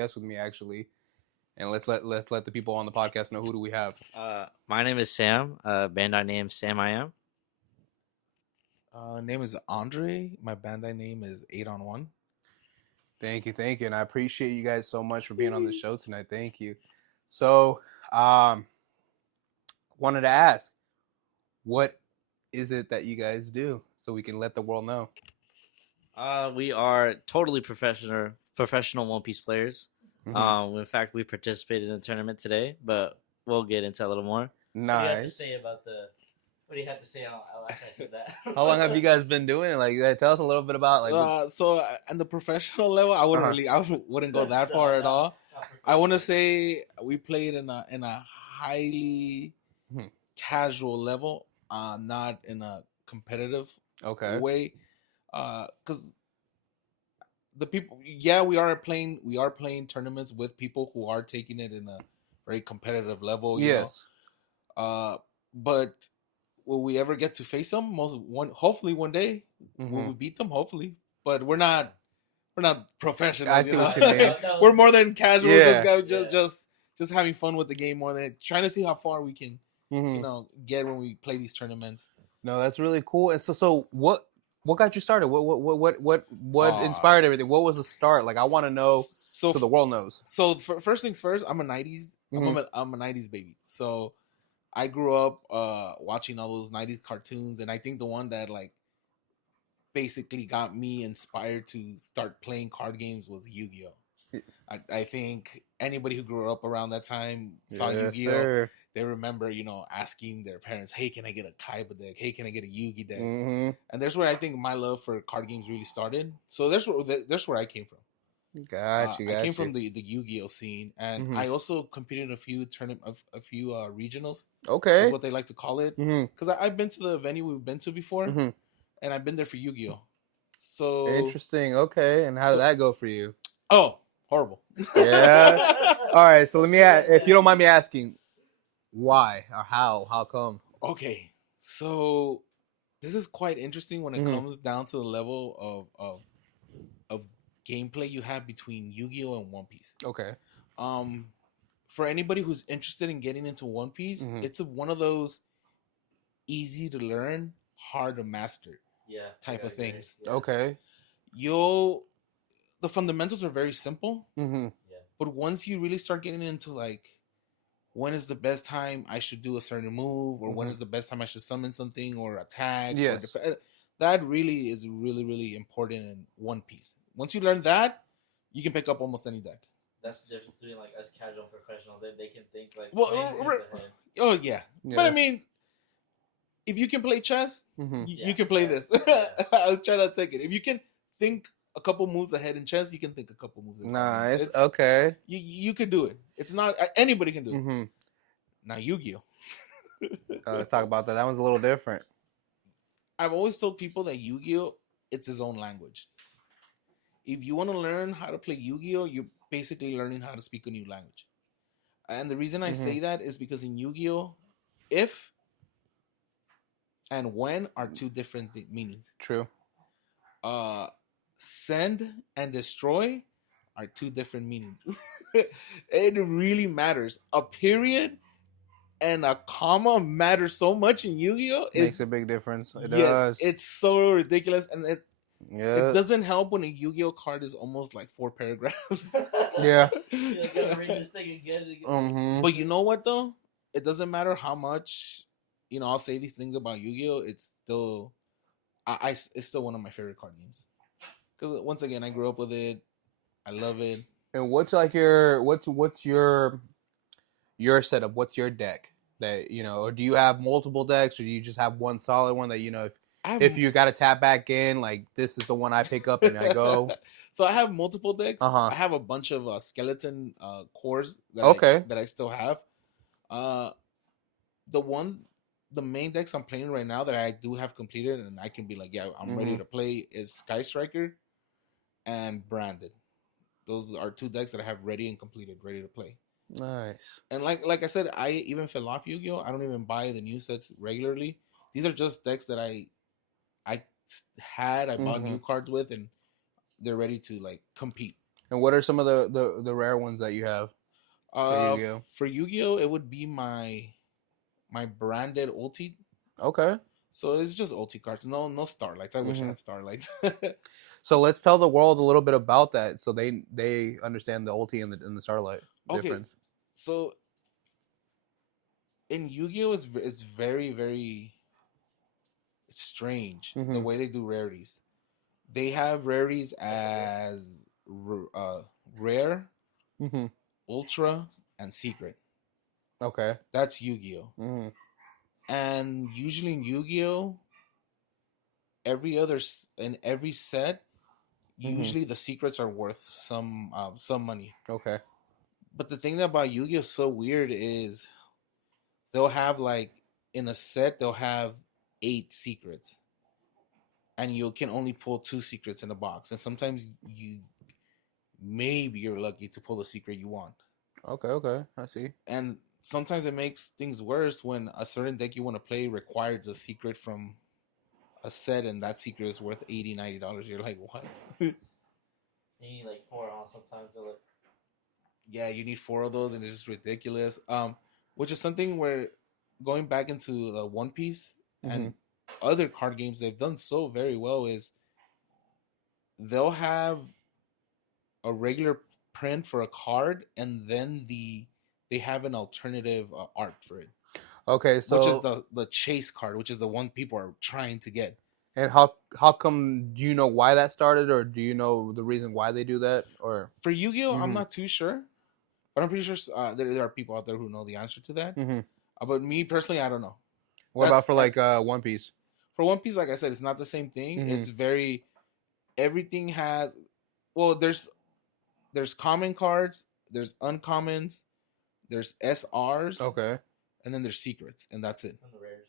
guest with me actually, and let's let the people on the podcast know who do we have. My name is Sam. Bandai name Sam I am. Name is Andre. My Bandai name is 8 on 1. Thank you, and I appreciate you guys so much for being on the show tonight. Thank you. So, um, wanted to ask, what is it that you guys do so we can let the world know? We are totally professional One Piece players. In fact, we participated in a tournament today, but we'll get into a little more. Nice. What do you have to say about the? What do you have to say after I said that? How long have you guys been doing it? Like, tell us a little bit about So on the professional level, I wouldn't wouldn't go that far at all. I want to say we played in a highly casual level, not in a competitive way. Because the people, we are playing tournaments with people who are taking it in a very competitive level. You know? But will we ever get to face them? Hopefully one day will we beat them. Hopefully, but we're not professional. I see what you mean. We're more than casual. Just having fun with the game, more than trying to see how far we can get when we play these tournaments. No, that's really cool. And so what got you started? What inspired everything? What was the start? Like, I want to know so the world knows. So first things first, I'm a 90s. I'm a 90s baby. So I grew up watching all those 90s cartoons, and I think the one that like basically got me inspired to start playing card games was Yu-Gi-Oh. I think anybody who grew up around that time saw Yu-Gi-Oh. Sir. They remember, asking their parents, "Hey, can I get a Kaiba deck? Hey, can I get a Yu-Gi deck?" Mm-hmm. And that's where I think my love for card games really started. So that's where I came from. I came from the Yu-Gi-Oh scene, and I also competed in a few regionals. Okay, is what they like to call it. Because I've been to the venue we've been to before, and I've been there for Yu-Gi-Oh. So interesting. Okay, and how did that go for you? Oh, horrible. Yeah. All right. So let me ask, if you don't mind me asking, why or how? How come? Okay, so this is quite interesting when it comes down to the level of gameplay you have between Yu-Gi-Oh and One Piece. Okay. For anybody who's interested in getting into One Piece, it's one of those easy to learn, hard to master type of things. Yeah. Okay. The fundamentals are very simple, but once you really start getting into like, when is the best time I should do a certain move, or when is the best time I should summon something or attack? Yes. That really is really, really important in One Piece. Once you learn that, you can pick up almost any deck. That's the difference between like us casual and professional. They can think like oh yeah. But I mean, if you can play chess, you can play this. I was trying to take it. If you can think a couple moves ahead in chess, you can think a couple moves ahead. Nice. Okay. You can do it. It's not anybody can do it. Now Yu-Gi-Oh. Let's talk about that. That one's a little different. I've always told people that Yu-Gi-Oh, it's his own language. If you want to learn how to play Yu-Gi-Oh, you're basically learning how to speak a new language. And the reason I say that is because in Yu-Gi-Oh, if and when are two different meanings. True. Send and destroy are two different meanings. It really matters. A period and a comma matter so much in Yu-Gi-Oh. It makes a big difference. It does. It's so ridiculous, and it doesn't help when a Yu-Gi-Oh card is almost like 4 paragraphs. Yeah. You gotta read this thing again. But you know what though? It doesn't matter how much I'll say these things about Yu-Gi-Oh. It's still, it's still one of my favorite card games. Because once again, I grew up with it. I love it. And what's like what's your setup? What's your deck that or do you have multiple decks, or do you just have one solid one that if you got to tap back in, like this is the one I pick up and I go? So I have multiple decks. I have a bunch of skeleton cores that I still have. The main decks I'm playing right now that I do have completed and I can be like, I'm ready to play is Sky Striker and Branded. Those are 2 decks that I have ready and completed, ready to play. Nice. And like I said, I even fell off Yu-Gi-Oh. I don't even buy the new sets regularly. These are just decks that I bought new cards with, and they're ready to like compete. And what are some of the rare ones that you have? Yu-Gi-Oh? For Yu-Gi-Oh, it would be my branded ulti. Okay. So it's just ulti cards. No starlights. I wish I had starlights. So let's tell the world a little bit about that, so they understand the ulti and the starlight difference. So in Yu-Gi-Oh, it's very very strange the way they do rarities. They have rarities as rare, ultra, and secret. Okay. That's Yu-Gi-Oh. And usually in Yu-Gi-Oh, in every set, usually the secrets are worth some money. Okay. But the thing about Yu-Gi-Oh is so weird is they'll have like in a set they'll have 8 secrets, and you can only pull 2 secrets in a box. And sometimes you're lucky to pull the secret you want. Okay, I see. And sometimes it makes things worse when a certain deck you want to play requires a secret from a set, and that secret is worth $80-$90. You're like, what? You need like 4 on sometimes. Like... Yeah, you need 4 of those, and it's just ridiculous. Which is something where going back into the One Piece and other card games they've done so very well is they'll have a regular print for a card, and then they have an alternative art for it. Okay, so which is the chase card, which is the one people are trying to get. And how come? Do you know why that started, or do you know the reason why they do that? Or for Yu-Gi-Oh, I'm not too sure, but I'm pretty sure there are people out there who know the answer to that. But me personally, I don't know. What about for like One Piece? For One Piece, like I said, it's not the same thing. It's very everything has. Well, there's common cards, there's uncommons, there's SRs, okay, and then there's secrets, and that's it. And the rares.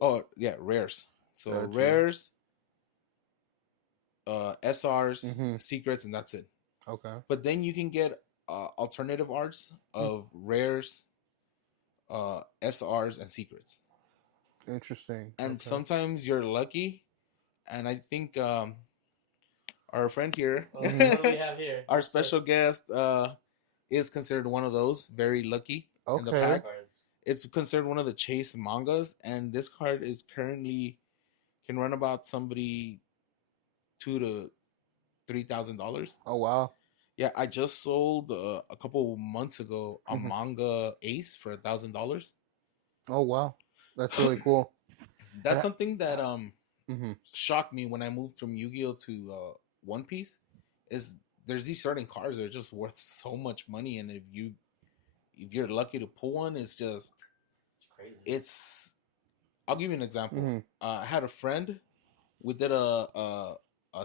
Oh yeah, rares. So rares, SRs, secrets, and that's it. Okay. But then you can get alternative arts of rares, SRs, and secrets. Interesting. And sometimes you're lucky, and I think our friend here, what do we have here? our special guest, is considered one of those very lucky in the pack. It's considered one of the chase mangas, and this card is currently can run about somebody $2,000 to $3,000. Oh wow! Yeah, I just sold a couple months ago a manga ace for $1,000. Oh wow, that's really cool. That's something that shocked me when I moved from Yu-Gi-Oh to One Piece. Is there's these certain cards that are just worth so much money, and if you're lucky to pull one, it's crazy. I'll give you an example. I had a friend. We did a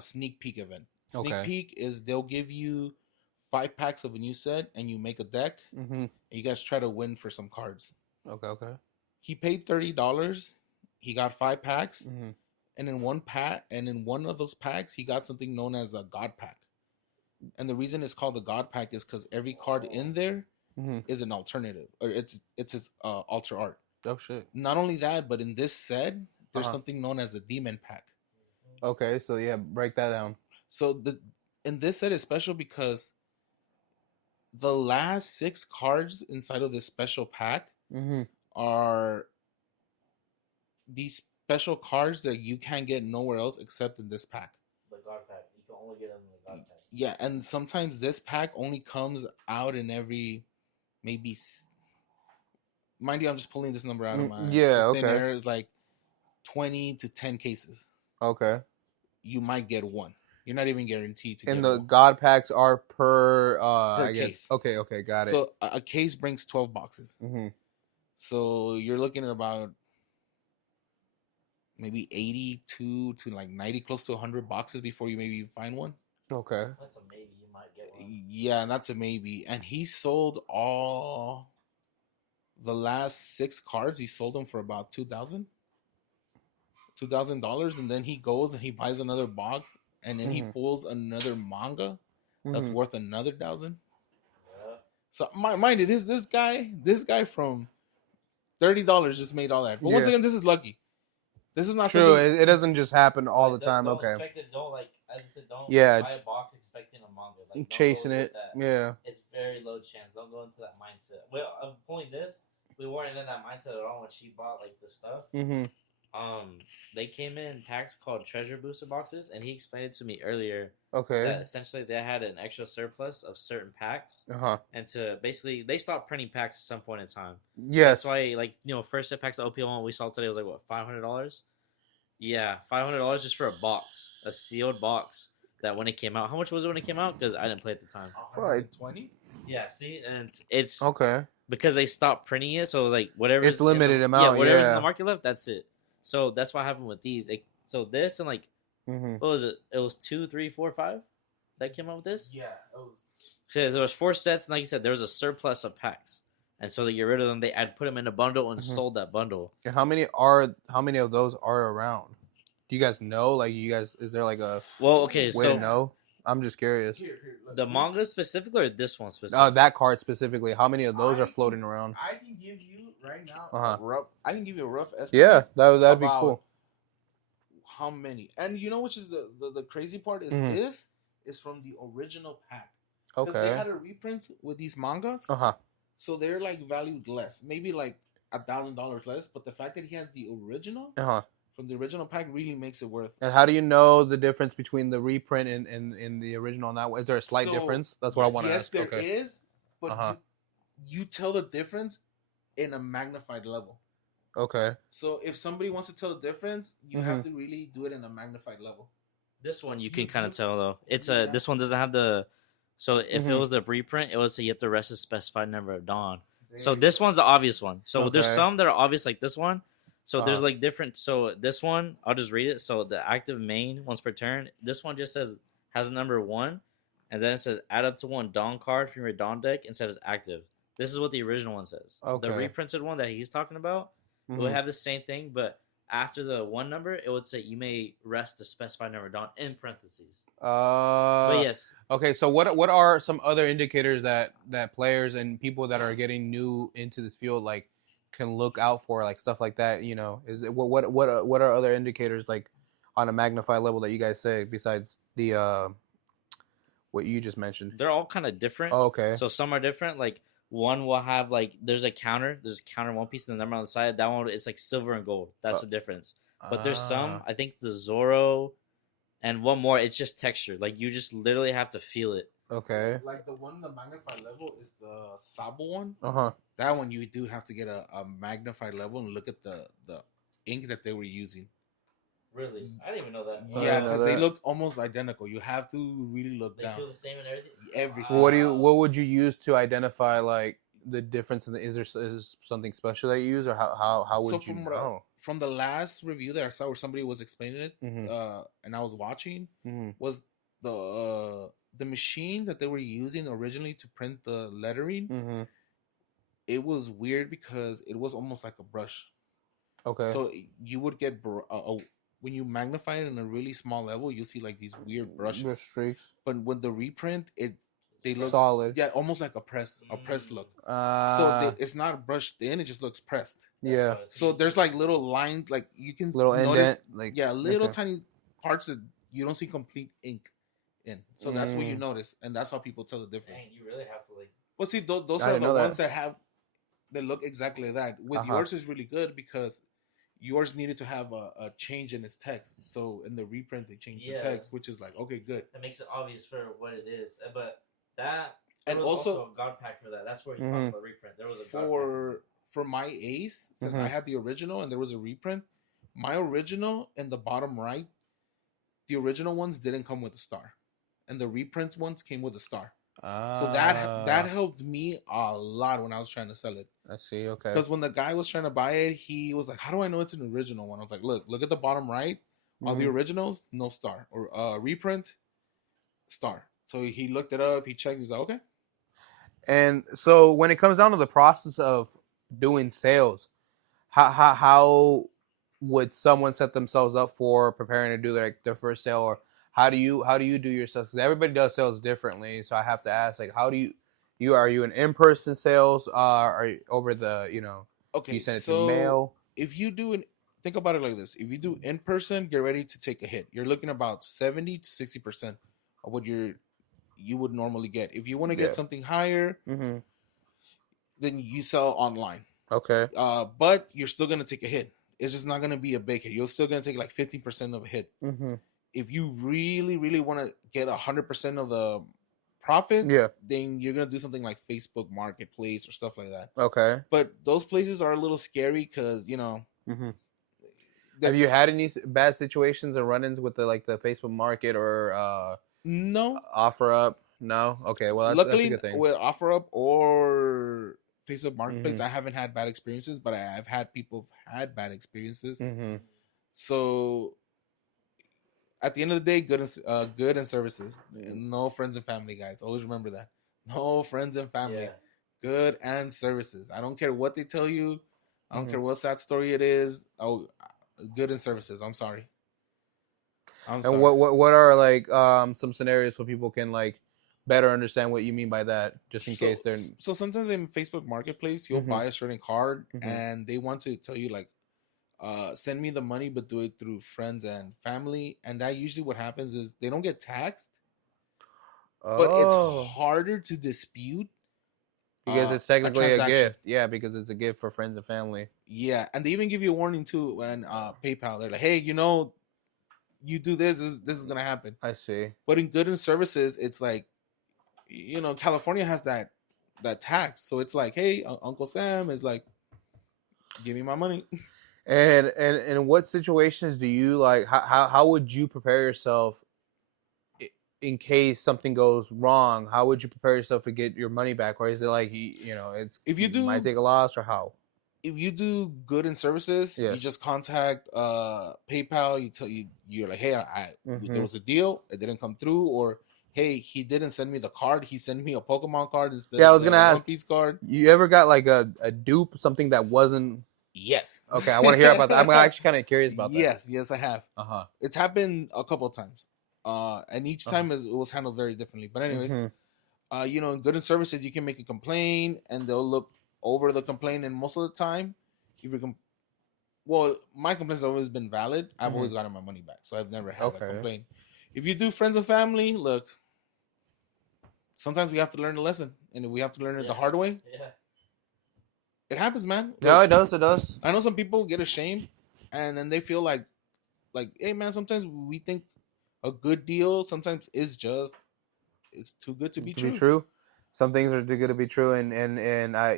sneak peek event. Sneak peek is they'll give you 5 packs of a new set, and you make a deck. And you guys try to win for some cards. Okay. He paid $30. He got 5 packs, and in one of those packs, he got something known as a God Pack. And the reason it's called the God Pack is because every card in there is an alternative, or it's alter art. Oh shit! Not only that, but in this set, there's something known as a Demon Pack. Okay, so yeah, break that down. So in this set is special because the last 6 cards inside of this special pack are these special cards that you can't get nowhere else except in this pack. The God Pack. You can only get them in the God Pack. Yeah, and sometimes this pack only comes out in every maybe. Mind you, I'm just pulling this number out of my thin air. Is like 20 to 10 cases. Okay. You might get one. You're not even guaranteed to. And get the one. God packs are per case. Okay, got it. So a case brings 12 boxes. So you're looking at about maybe 82 to like 90, close to 100 boxes before you maybe find one. Okay. That's a maybe. You might get one. Yeah, and that's a maybe. And he sold all the last 6 cards. He sold them for about $2,000, and then he goes and he buys another box, and then he pulls another manga that's worth another $1,000. Yeah. So mind you, this guy from $30 just made all that. But once again, this is lucky. This is not true. something... It doesn't just happen all the time. Don't okay. expect it. Don't like. as I said, don't Yeah. buy a box expecting a manga. Like, don't Chasing go with it. that. Yeah. It's very low chance. Don't go into that mindset. Well, I'm pulling this. We weren't in that mindset at all when she bought like the stuff. Mm-hmm. They came in packs called treasure booster boxes, and he explained it to me earlier Okay. that essentially they had an extra surplus of certain packs, Uh-huh. and to basically they stopped printing packs at some point in time. Yes. That's why, like, first set packs, the OPL one we saw today was like what, $500? Yeah, $500 just for a box, a sealed box. That when it came out, how much was it when it came out? Because I didn't play at the time. 120. Yeah, see, and it's Okay. because they stopped printing it, so it was like whatever. It's limited amount. Yeah, whatever's in yeah. the market left, that's it. So that's what happened with these. So this and like, Mm-hmm. what was it? It was 2, 3, 4, 5 that came out with this. Yeah, it was. So there was 4 sets, and like you said, there was a surplus of packs, and so to get rid of them, I'd put them in a bundle and Mhm. sold that bundle. And how many of those are around? Do you guys know? Like, is there like a Well, okay, way so to know? I'm just curious. Here, look, the manga specifically, or this one specifically? That card specifically. How many of those are floating around? I can give you right now Uh-huh. a rough. I can give you a rough estimate. Yeah, that'd be about cool. How many? And you know which is the crazy part is Mhm. this is from the original pack. Because they Okay. had a reprint with these mangas, Uh huh. so they're like valued less, maybe like $1,000 less. But the fact that he has the original Uh huh. from the original pack really makes it worth. And how do you know the difference between the reprint and the original on that one? Is there a slight So, difference? That's what I want to Yes, ask. there Okay. is, but Uh-huh. you tell the difference in a magnified level. Okay. So if somebody wants to tell the difference, you Mm-hmm. have to really do it in a magnified level. This one you can You- kind of you- tell though. It's yeah. this one doesn't have the. So if it Mhm. was the reprint, it would say you have to rest a specified number of dawn. There So you this go. one's the obvious one. So there's Okay. some that are obvious like this one. So there's Uh-huh. like different. So this one, I'll just read it. So the active main once per turn. This one just says has a number 1, and then it says add up to 1 dawn card from your dawn deck and says active. This is what the original one says. Okay. The reprinted one that he's talking about Mhm. would have the same thing, but after the 1 number, it would say you may rest a specified number of dawn in parentheses. But yes, Okay, so what are some other indicators that players and people that are getting new into this field like can look out for, like stuff like that? Is it what are other indicators like on a magnified level that you guys say besides the what you just mentioned? they're all kind of different. Oh, okay. So some are different. Like one will have like there's a counter in one piece and the number on the side. That one it's like silver and gold. That's the difference. But there's some, I think the Zoro and one more, it's just texture. Like you just literally have to feel it. Okay. Like the one, the magnified level is the Sabo one. Uh-huh. That one you do have to get a magnified level and look at the ink that they were using. Really? I didn't even know that. Oh, I Yeah, didn't know because they that. look almost identical. You have to really look They down. feel the same and everything? Everything. What would you use to identify like the difference is there something special that you use, or how would So you know? from the last review that I saw where somebody was explaining it, Mhm. and I was watching, Mhm. was the machine that they were using originally to print the lettering. Mhm. It was weird because it was almost like a brush. Okay. So you would get when you magnify it in a really small level, you'll see like these weird brushes. The streaks. But with the reprint, they look Solid. Yeah, almost like a press look. So It's not brushed in; it just looks pressed. yeah, So there's like little lines, like you can little notice, indent, like little okay. tiny parts that you don't see complete ink in. So that's what you Mm. notice, and that's how people tell the difference. Dang, you really have to like. But see, those I are didn't the know that. ones that look exactly like that. With Uh-huh. yours is really good because yours needed to have a change in its text. So in the reprint, they changed the Yeah. text, which is like, okay, good. That makes it obvious for what it is. But that. And There was also- a God pack for that. That's where he's Mhm. talking about reprint. There was a God pack. For my Ace, since Mhm. I had the original and there was a reprint, my original in the bottom right, the original ones didn't come with a star, and the reprint ones came with a star. So that helped me a lot when I was trying to sell it. I see. Okay. Because when the guy was trying to buy it, he was like, "How do I know it's an original one?" I was like, "Look at the bottom right. All the Mhm. originals, no star, or reprint, star." So he looked it up. He checked. He's like, "Okay." And so when it comes down to the process of doing sales, how would someone set themselves up for preparing to do their first sale, or how do you do your sales? Because everybody does sales differently, so I have to ask, like, how do you are you an in-person sales? Are you over the Okay, you send it so through mail? if you do think about it like this: if you do in person, get ready to take a hit. You're looking about 70 to 60% of what you would normally get. If you want to get Yeah. something higher, Mm-hmm. then you sell online. Okay. But you're still gonna take a hit. It's just not gonna be a big hit. You're still gonna take like 15% of a hit. Mm-hmm. If you really, really want to get 100% of the profits, Yeah. then you're gonna do something like Facebook Marketplace or stuff like that. Okay. But those places are a little scary because Mm-hmm. they're- Have you had any bad situations or run-ins with the Facebook Market or no. OfferUp? No. Okay. Well, that's a Luckily, good thing. with OfferUp or Facebook Marketplace, Mhm. I haven't had bad experiences, but I've had people had bad experiences. Mm-hmm. So at the end of the day, good and services. No friends and family, guys. Always remember that. No friends and families. Yeah. Good and services. I don't care what they tell you. I don't Mhm. care what sad story it is. Oh, good and services. I'm sorry. I'm And sorry. what are like some scenarios so people can like better understand what you mean by that, just in case they're So sometimes in Facebook Marketplace, you'll Mhm. buy a certain card Mhm. and they want to tell you like, send me the money, but do it through friends and family. And that usually what happens is they don't get taxed, but it's oh, harder to dispute because it's technically a transaction. gift. Yeah, because it's a gift for friends and family. Yeah, and they even give you a warning too when PayPal. They're like, hey, you do this is gonna happen. I see. But in good and services, it's like, California has that tax, so it's like, hey, Uncle Sam is like, give me my money. And in what situations do you like? How would you prepare yourself in case something goes wrong? How would you prepare yourself to get your money back? Or is it like it's If you might do take a loss or how? if you do good and services, Yes. you just contact PayPal. You're like, hey, there Mhm. was a deal, it didn't come through, or hey, he didn't send me the card. He sent me a Pokemon card instead Yeah, I of was the gonna One ask. Piece card. You ever got like a dupe, something that wasn't Yes. okay? I want to hear about that. I'm actually kind of curious about that. Yes, I have. Uh huh. It's happened a couple of times, and each Uh-huh. time it was handled very differently. But anyways, Mhm. in good and services, you can make a complaint, and they'll look over the complaint. And most of the time, if you well, my complaints have always been valid. I've always gotten my money back, so I've never had a Okay. complaint. If you do friends and family, look, sometimes we have to learn the lesson, and we have to learn it the Yeah. hard way. Yeah. It happens, man. No, Look, it does. It does. I know some people get ashamed, and then they feel like, hey, man, sometimes we think a good deal sometimes is just it's too good to be true. Some things are too good to be true, and I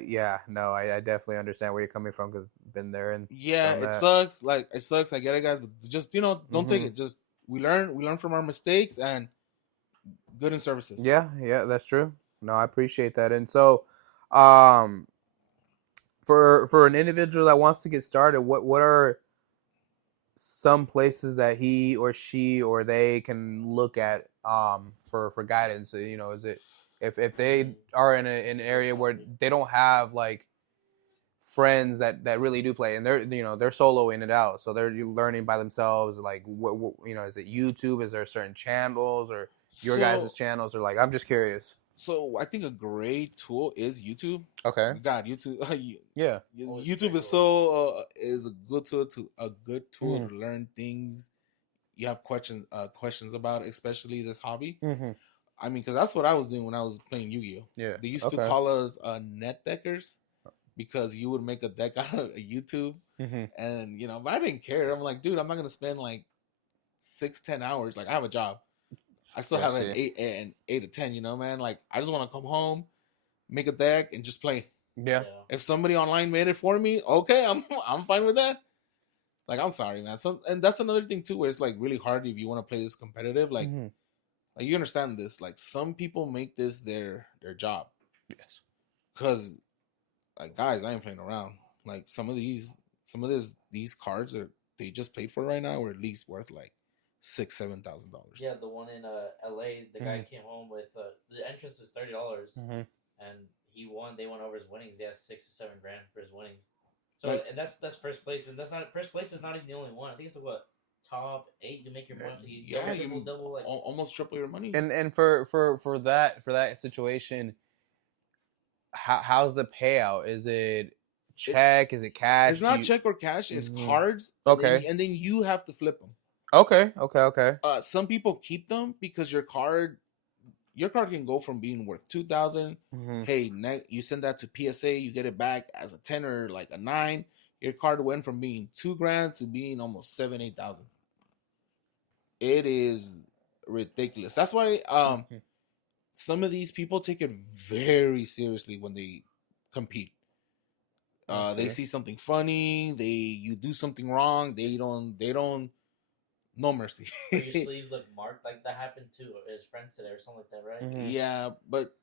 definitely understand where you're coming from because been there and Yeah, done it that. sucks. Like it sucks. I get it, guys, but just don't take Mhm. it. Just we learn from our mistakes and good in services. Yeah, that's true. No, I appreciate that. And so, um, for an individual that wants to get started, what are some places that he or she or they can look at for guidance? Is it if they are in an area where they don't have like friends that really do play and they're soloing it out, so they're learning by themselves, like what is it YouTube? Is there certain channels or your guys' channels, or like I'm just curious. So I think a great tool is YouTube. Okay. God, YouTube. Yeah. YouTube is is a good tool Mhm. to learn things you have questions about, especially this hobby. Mm-hmm. I mean, because that's what I was doing when I was playing Yu-Gi-Oh. Yeah. They used to call us net deckers because you would make a deck out of YouTube, Mm-hmm. and but I didn't care. I'm like, dude, I'm not gonna spend like 6-10 hours. Like I have a job. I still have an 8 to 10. Man. Like I just want to come home, make a deck, and just play. Yeah. If somebody online made it for me, okay, I'm fine with that. Like I'm sorry, man. And that's another thing too, where it's like really hard if you want to play this competitive. Like, Mhm. like you understand this. Like some people make this their job. Yes. Because, like, guys, I ain't playing around. Like some of these cards that they just paid for right now are at least worth like $6,000-$7,000. Yeah, the one in LA, the guy came home with the entrance is $30, and he won. They went over his winnings. He has $6 to $7 grand for his winnings. So and that's first place, and that's not first place is not even the only one. I think it's what top 8 to make your money. Yeah, double like almost triple your money. And for that situation, how's the payout? Is it check? Is it cash? It's not check or cash. It's Mhm. cards. Okay. And then you have to flip them. Okay. Some people keep them because your card can go from being worth 2,000. Mhm. Hey, you send that to PSA, you get it back as a 10 or like a 9. Your card went from being $2,000 to being almost 7,000-8,000. It is ridiculous. That's why Mhm. some of these people take it very seriously when they compete. They see something funny, you do something wrong, they don't no mercy. Or your sleeves look marked, like that happened to his friend today or something like that, right? Mhm. Yeah, but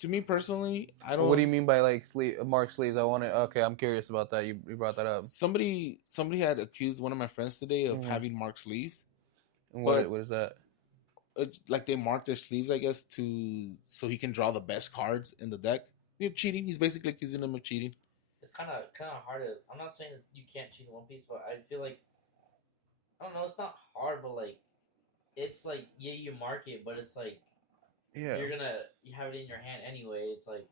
to me personally, I don't. What do you mean by like mark sleeves? Okay, I'm curious about that. You brought that up. Somebody had accused one of my friends today of Mhm. having marked sleeves. And But what is that? Like they mark their sleeves, I guess, so he can draw the best cards in the deck. You're cheating. He's basically accusing them of cheating. It's kind of hard to. I'm not saying that you can't cheat in One Piece, but I feel like I don't know. It's not hard, but like it's like yeah, you mark it, but it's like Yeah. you have it in your hand anyway. It's like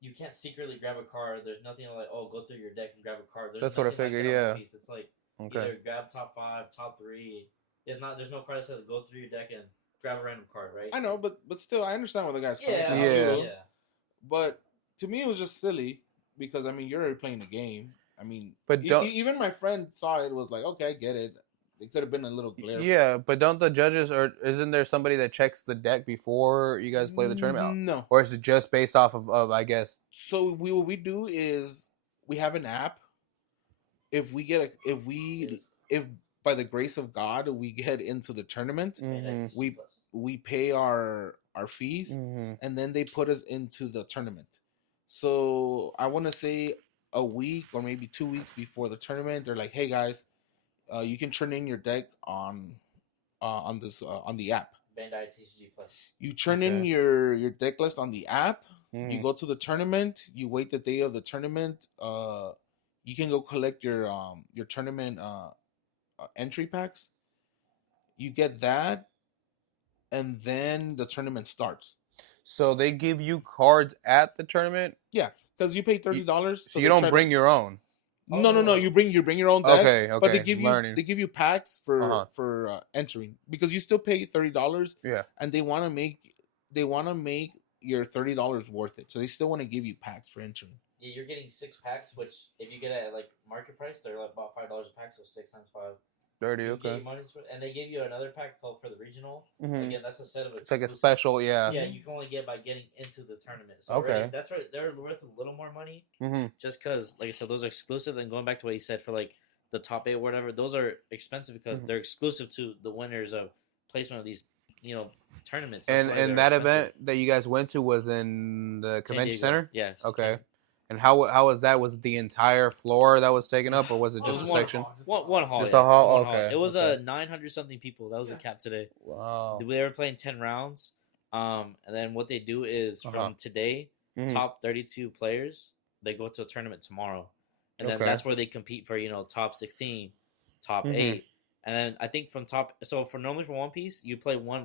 you can't secretly grab a card. There's nothing like go through your deck and grab a card. There's That's what I nothing like figured, that in yeah. One Piece. It's like Okay. either grab top 5, top 3. There's no card that says go through your deck and grab a random card, right? I know, but still, I understand where the guy's coming from. Yeah. Too. But to me, it was just silly because I mean, you're already playing a game. I mean, But even my friend saw it, was like, okay, I get it. It could have been a little glare. Yeah, but don't the judges, or isn't there somebody that checks the deck before you guys play the tournament? No. Or is it just based off of I guess? So what we do is we have an app. If by the grace of God we get into the tournament, Mhm. we pay our fees, Mhm. and then they put us into the tournament. So I want to say a week or maybe 2 weeks before the tournament, they're like, "Hey guys, you can turn in your deck on the app." Bandai TCG Plus. You turn in your deck list on the app. Mhm. You go to the tournament. You wait the day of the tournament. You can go collect your tournament entry packs. You get that, and then the tournament starts. So they give you cards at the tournament. Yeah, because you pay $30. So you don't bring your own. No. You bring your own deck. Okay. But they give you packs for entering, because you still pay $30. Yeah. And they want to make your $30 worth it. So they still want to give you packs for entering. Yeah, you're getting 6 packs, which if you get it at like market price, they're like about $5 a pack, so 6 times 5. 30. Okay. And they gave you another pack called for the regional. Mhm. Again, that's a set of exclusive. It's like a special, yeah. Yeah, you can only get by getting into the tournament. So Okay. already, that's right. They're worth a little more money. Mm-hmm. Just because, like I said, those are exclusive. And going back to what you said for like the top 8 or whatever, those are expensive because they're exclusive to the winners of placement of these, tournaments. And that event that you guys went to was in the convention center? Yeah. Okay. And how was that? Was it the entire floor that was taken up, or was it just a section? One hall. Just a hall. Okay. It was 900 something people. That was a cap today. Wow. They were playing 10 rounds. And then what they do is from today, top 32 players, they go to a tournament tomorrow, and then that's where they compete for top 16, top 8. And then I think normally for One Piece, you play one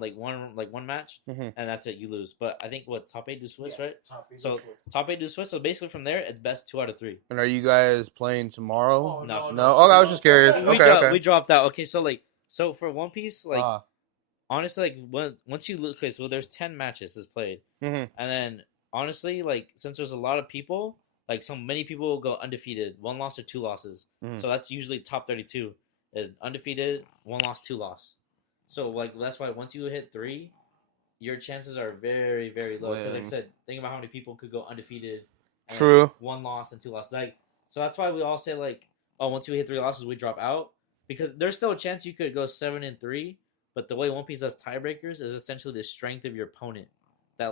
match, and that's it, you lose. But I think top 8 do Swiss, right? Top 8 do Swiss. So basically from there, it's best 2 out of 3. And are you guys playing tomorrow? No. Okay, I was just curious. We dropped out. Okay, so for One Piece, honestly, once you lose, okay, so there's 10 matches is played, and then honestly, since there's a lot of people, many people will go undefeated, 1 loss or 2 losses. So that's usually top 32. Is undefeated, 1 loss, 2 loss. So that's why once you hit 3, your chances are very, very low. Because like I said, think about how many people could go undefeated. And True. 1 loss and 2 losses. So that's why we all say once we hit 3 losses, we drop out. Because there's still a chance you could go 7-3. But the way One Piece does tiebreakers is essentially the strength of your opponent. That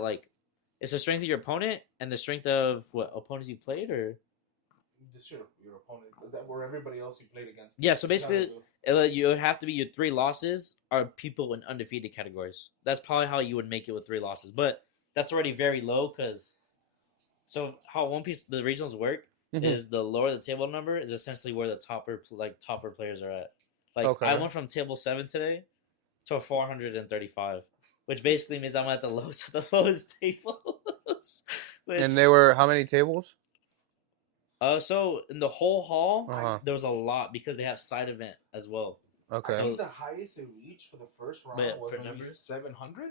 it's the strength of your opponent and the strength of what opponents you played, or. This your opponent, or everybody else you played against. Yeah, so basically, you would have to be your 3 losses are people in undefeated categories. That's probably how you would make it with 3 losses, but that's already very low because. So how One Piece the regionals work is the lower the table number is essentially where the topper players are at. I went from table 7 today to 435, which basically means I'm at the lowest of the lowest tables. And they were how many tables? So in the whole hall, Uh-huh. there was a lot because they have side event as well. I Okay. think the highest it reached for the first round But was for maybe numbers? 700,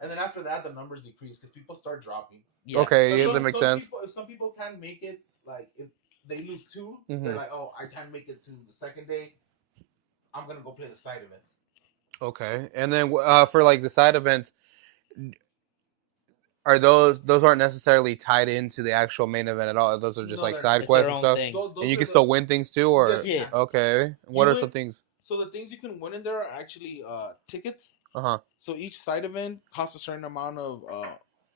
and then after that the numbers decrease because people start dropping. Yeah. Okay, So yeah, some, that makes some sense. people, if some people can't make it, like if they lose 2, Mhm. they're like, oh, I can't make it to the second day. I'm gonna go play the side events. Okay, and then for like the side events, are those aren't necessarily tied into the actual main event at all? Those are just No, like they're side not. It's their quests and own stuff, thing. Those and you are can the- still win things too. Or Yes, you Yeah. can. okay, what You are win- some things? So the things you can win in there are actually tickets. Uh-huh. So each side event costs a certain amount of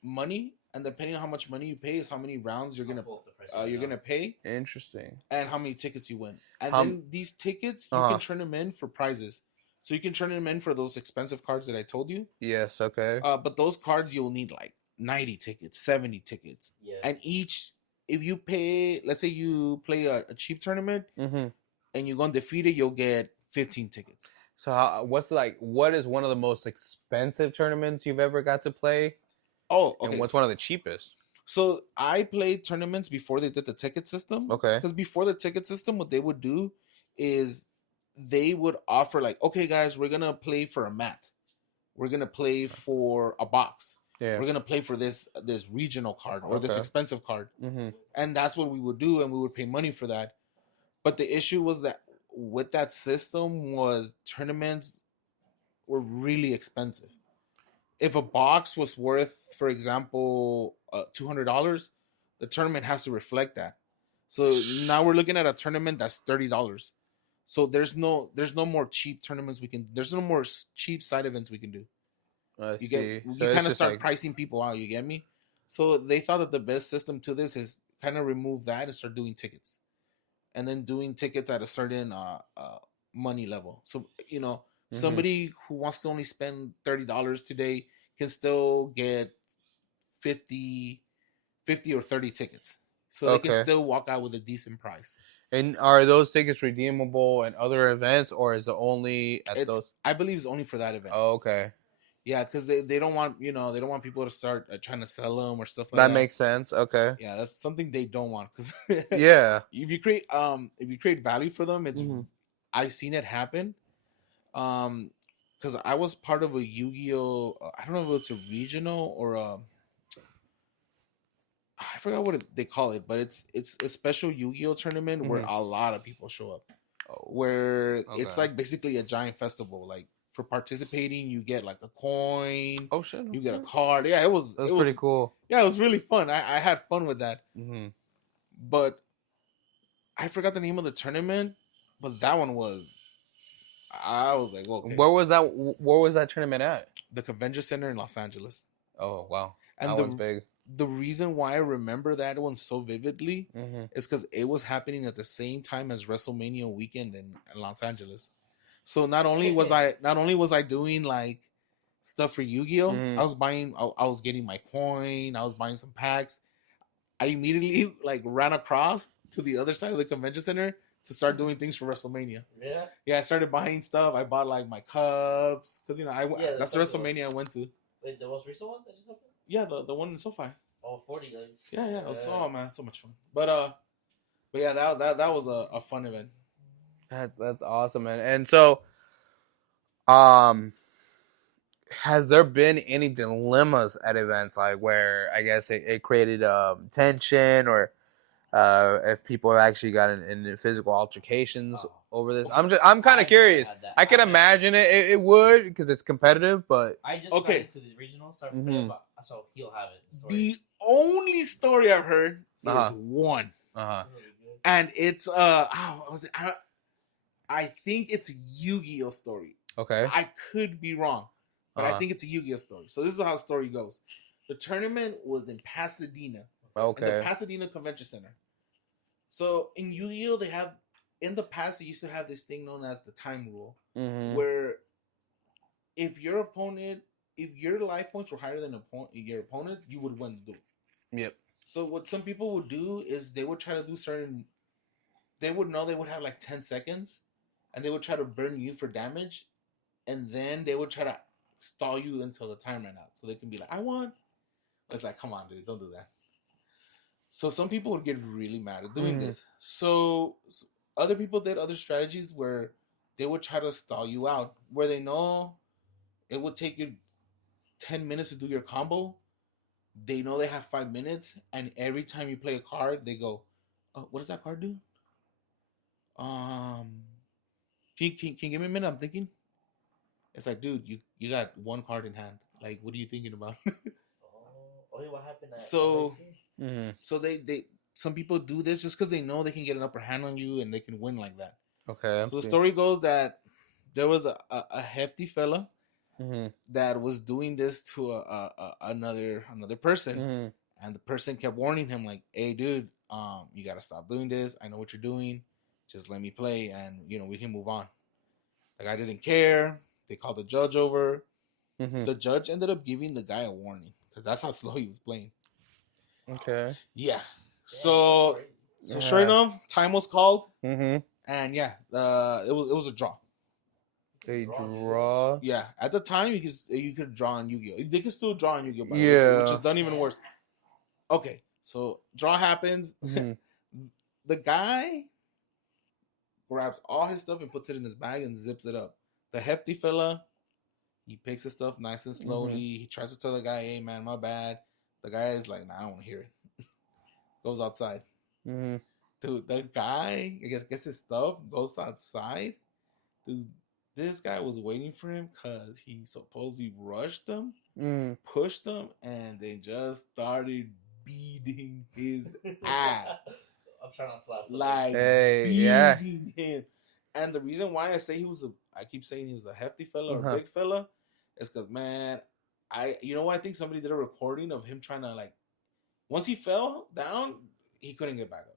money, and depending on how much money you pay is how many rounds you're gonna pay, Interesting. and how many tickets you win. And How- then these tickets you Uh-huh. can turn them in for prizes. So you can turn them in for those expensive cards that I told you. Yes. Okay. But those cards you'll need like 90 tickets, 70 tickets, Yeah. and if you pay, let's say you play a cheap tournament Mm-hmm. and you go undefeated, you'll get 15 tickets. So what is one of the most expensive tournaments you've ever got to play, Oh, okay. and what's one of the cheapest? So I played tournaments before they did the ticket system. Okay. Because before the ticket system, what they would do is they would offer like, okay, guys, we're gonna play for a mat. We're gonna play for a box. Yeah. We're gonna play for this regional card or this Okay. expensive card. Mm-hmm. And that's what we would do, and we would pay money for that. But the issue was that with that system was tournaments were really expensive. If a box was worth, for example, $200, the tournament has to reflect that. So now we're looking at a tournament that's $30. So there's no more cheap tournaments we can. There's no more cheap side events we can do. You get you kind of start pricing people out. You get me? So they thought that the best system to this is kind of remove that and start doing tickets, and then doing tickets at a certain money level. So somebody who wants to only spend $30 today can still get 50 or 30 tickets. So they can still walk out with a decent price. And are those tickets redeemable in other events, or is it only at those? I believe it's only for that event. Oh, okay. Yeah, because they don't want they don't want people to start trying to sell them or stuff like that. That makes sense. Okay. Yeah, that's something they don't want because Yeah. if you create value for them, it's I've seen it happen. Because I was part of a Yu-Gi-Oh. I don't know if it's a regional or I forgot what they call it, but it's a special Yu-Gi-Oh tournament where a lot of people show up. Where it's like basically a giant festival. Like for participating, you get like a coin. Oh shit! You get a card. Yeah, it was pretty cool. Yeah, it was really fun. I had fun with that. Mm-hmm. But I forgot the name of the tournament. But that one was. I was like, okay. Where was that tournament at? The Convention Center in Los Angeles. Oh wow, and that one's big. The reason why I remember that one so vividly is because it was happening at the same time as WrestleMania weekend in Los Angeles. So not only was I doing like stuff for Yu-Gi-Oh, I was getting my coin, I was buying some packs. I immediately like ran across to the other side of the convention center to start doing things for WrestleMania. Yeah. Yeah, I started buying stuff. I bought like my cups because that's the WrestleMania I went to. Wait, the most recent one that just happened? Yeah, the one in SoFi. Oh, 40 guys. Yeah. It was, oh man, so much fun. But yeah, that was a fun event. That's awesome, man. And so, has there been any dilemmas at events like where I guess it created tension or if people have actually gotten in physical altercations over this? I'm kind of curious. I can imagine it would because it's competitive, but I just got into the regional, so he'll have it. The only story I've heard is one, and it's I think it's a Yu-Gi-Oh story. Okay, I could be wrong, but I think it's a Yu-Gi-Oh story. So this is how the story goes. The tournament was in Pasadena. Okay. In the Pasadena Convention Center. So in Yu-Gi-Oh, they have in the past they used to have this thing known as the time rule, where if your life points were higher than your opponent, you would win the duel. Yep. So what some people would do is they would try to do certain. They would know they would have like 10 seconds, and they would try to burn you for damage, and then they would try to stall you until the time ran out, so they can be like, "I won." It's like, come on, dude, don't do that. So some people would get really mad at doing Mhm. this. So other people did other strategies where they would try to stall you out, where they know it would take you 10 minutes to do your combo. They know they have 5 minutes, and every time you play a card, they go, "What does that card do?" Can you give me a minute? I'm thinking. It's like, dude, you got one card in hand. Like, what are you thinking about? What happened? So, Mhm. so they some people do this just because they know they can get an upper hand on you and they can win like that. Okay. I'm So the seeing. story goes that there was a hefty fella Mhm. that was doing this to another person, Mhm. and the person kept warning him like, "Hey, dude, you gotta stop doing this. I know what you're doing. Just let me play, and we can move on." The guy didn't care. They called the judge over. Mhm. The judge ended up giving the guy a warning because that's how slow he was playing. Okay. Yeah. Damn, So that's sure Yeah. enough, time was called, Mhm. and yeah, it was a draw. A draw. Yeah, at the time you could draw on Yu-Gi-Oh. They could still draw on Yu-Gi-Oh, by the way, which Yeah. is done even worse. Okay, so draw happens. Mhm. The guy grabs all his stuff and puts it in his bag and zips it up. The hefty fella, he picks his stuff nice and slowly. He tries to tell the guy, "Hey man, my bad." The guy is like, "Nah, I don't want to hear it." Goes outside. Mhm. Dude, the guy, I guess, gets his stuff, goes outside. Dude, this guy was waiting for him because he supposedly rushed them, Mhm. pushed them, and they just started beating his ass. I'm trying not to laugh. Like, Hey, yeah. beating him. And the reason why I keep saying he was a hefty fella or Uh-huh. big fella is because, man, you know what? I think somebody did a recording of him trying to, like, once he fell down, he couldn't get back up.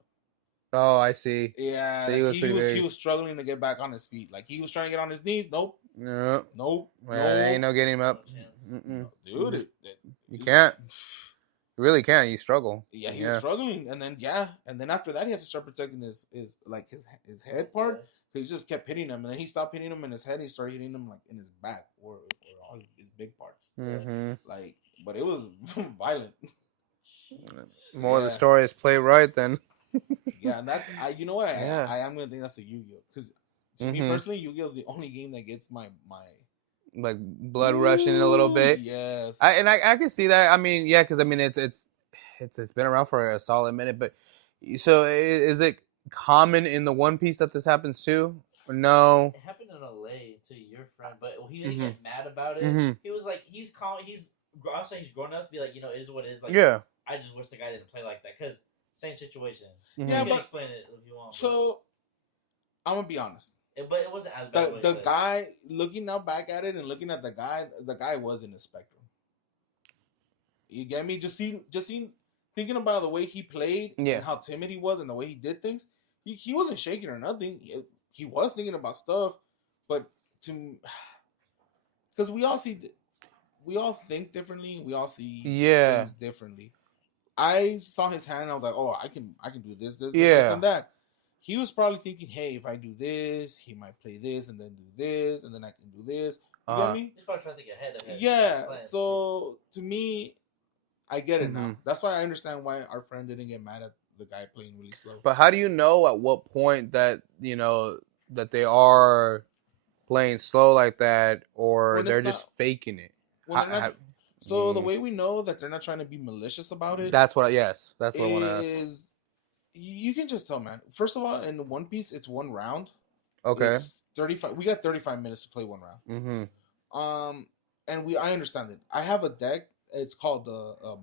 Oh, I see. Yeah, So like was pretty he big. was struggling to get back on his feet. Like he was trying to get on his knees. Nope, No. nope, Well, there ain't no getting him up. No chance. Mm-mm. dude. You can't. You really can't. You struggle. Yeah, he was struggling, and then after that, he had to start protecting his head part. He just kept hitting him, and then he stopped hitting him in his head. And he started hitting him like in his back or all his big parts. Mm-hmm. Like, but it was violent. More of the story is play right then. Yeah, and that's you know what Yeah. I am gonna think that's a Yu-Gi-Oh, because to me Mhm. personally, Yu-Gi-Oh is the only game that gets my Like blood rushing a little bit. Yes, I can see that. I mean, yeah, because I mean it's been around for a solid minute. But so is it common in the One Piece that this happens too? Or no? It happened in LA to your friend, but he didn't Mhm. get mad about it. Mhm. He was like, he's calm. Also he's grown up to be like, it is what it is. Like, Yeah. I just wish the guy didn't play like that because same situation. Mhm. Yeah, You can but explain it if you want. so I'm gonna be honest. But it wasn't as bad. The guy, looking now back at it and looking at the guy was in the spectrum. You get me? Just thinking about the way he played Yeah. and how timid he was and the way he did things. He wasn't shaking or nothing. He was thinking about stuff, but because we all think differently. We all see Yeah. things differently. I saw his hand. I was like, oh, I can do this, Yeah. and that. He was probably thinking, hey, if I do this, he might play this, and then do this, and then I can do this. You get me? He's probably trying to think ahead. Yeah. So to me, I get it now. Mhm. That's why I understand why our friend didn't get mad at the guy playing really slow. But how do you know at what point that that they are playing slow like that, or When it's they're not- just faking it? When they're not, so the Mm. way we know that they're not trying to be malicious about it That's what. Yes, that's what I want to ask. is you can just tell, man. First of all, in One Piece, it's one round. Okay. It's 35. We got 35 minutes to play one round. Mm-hmm. And I understand it. I have a deck. It's called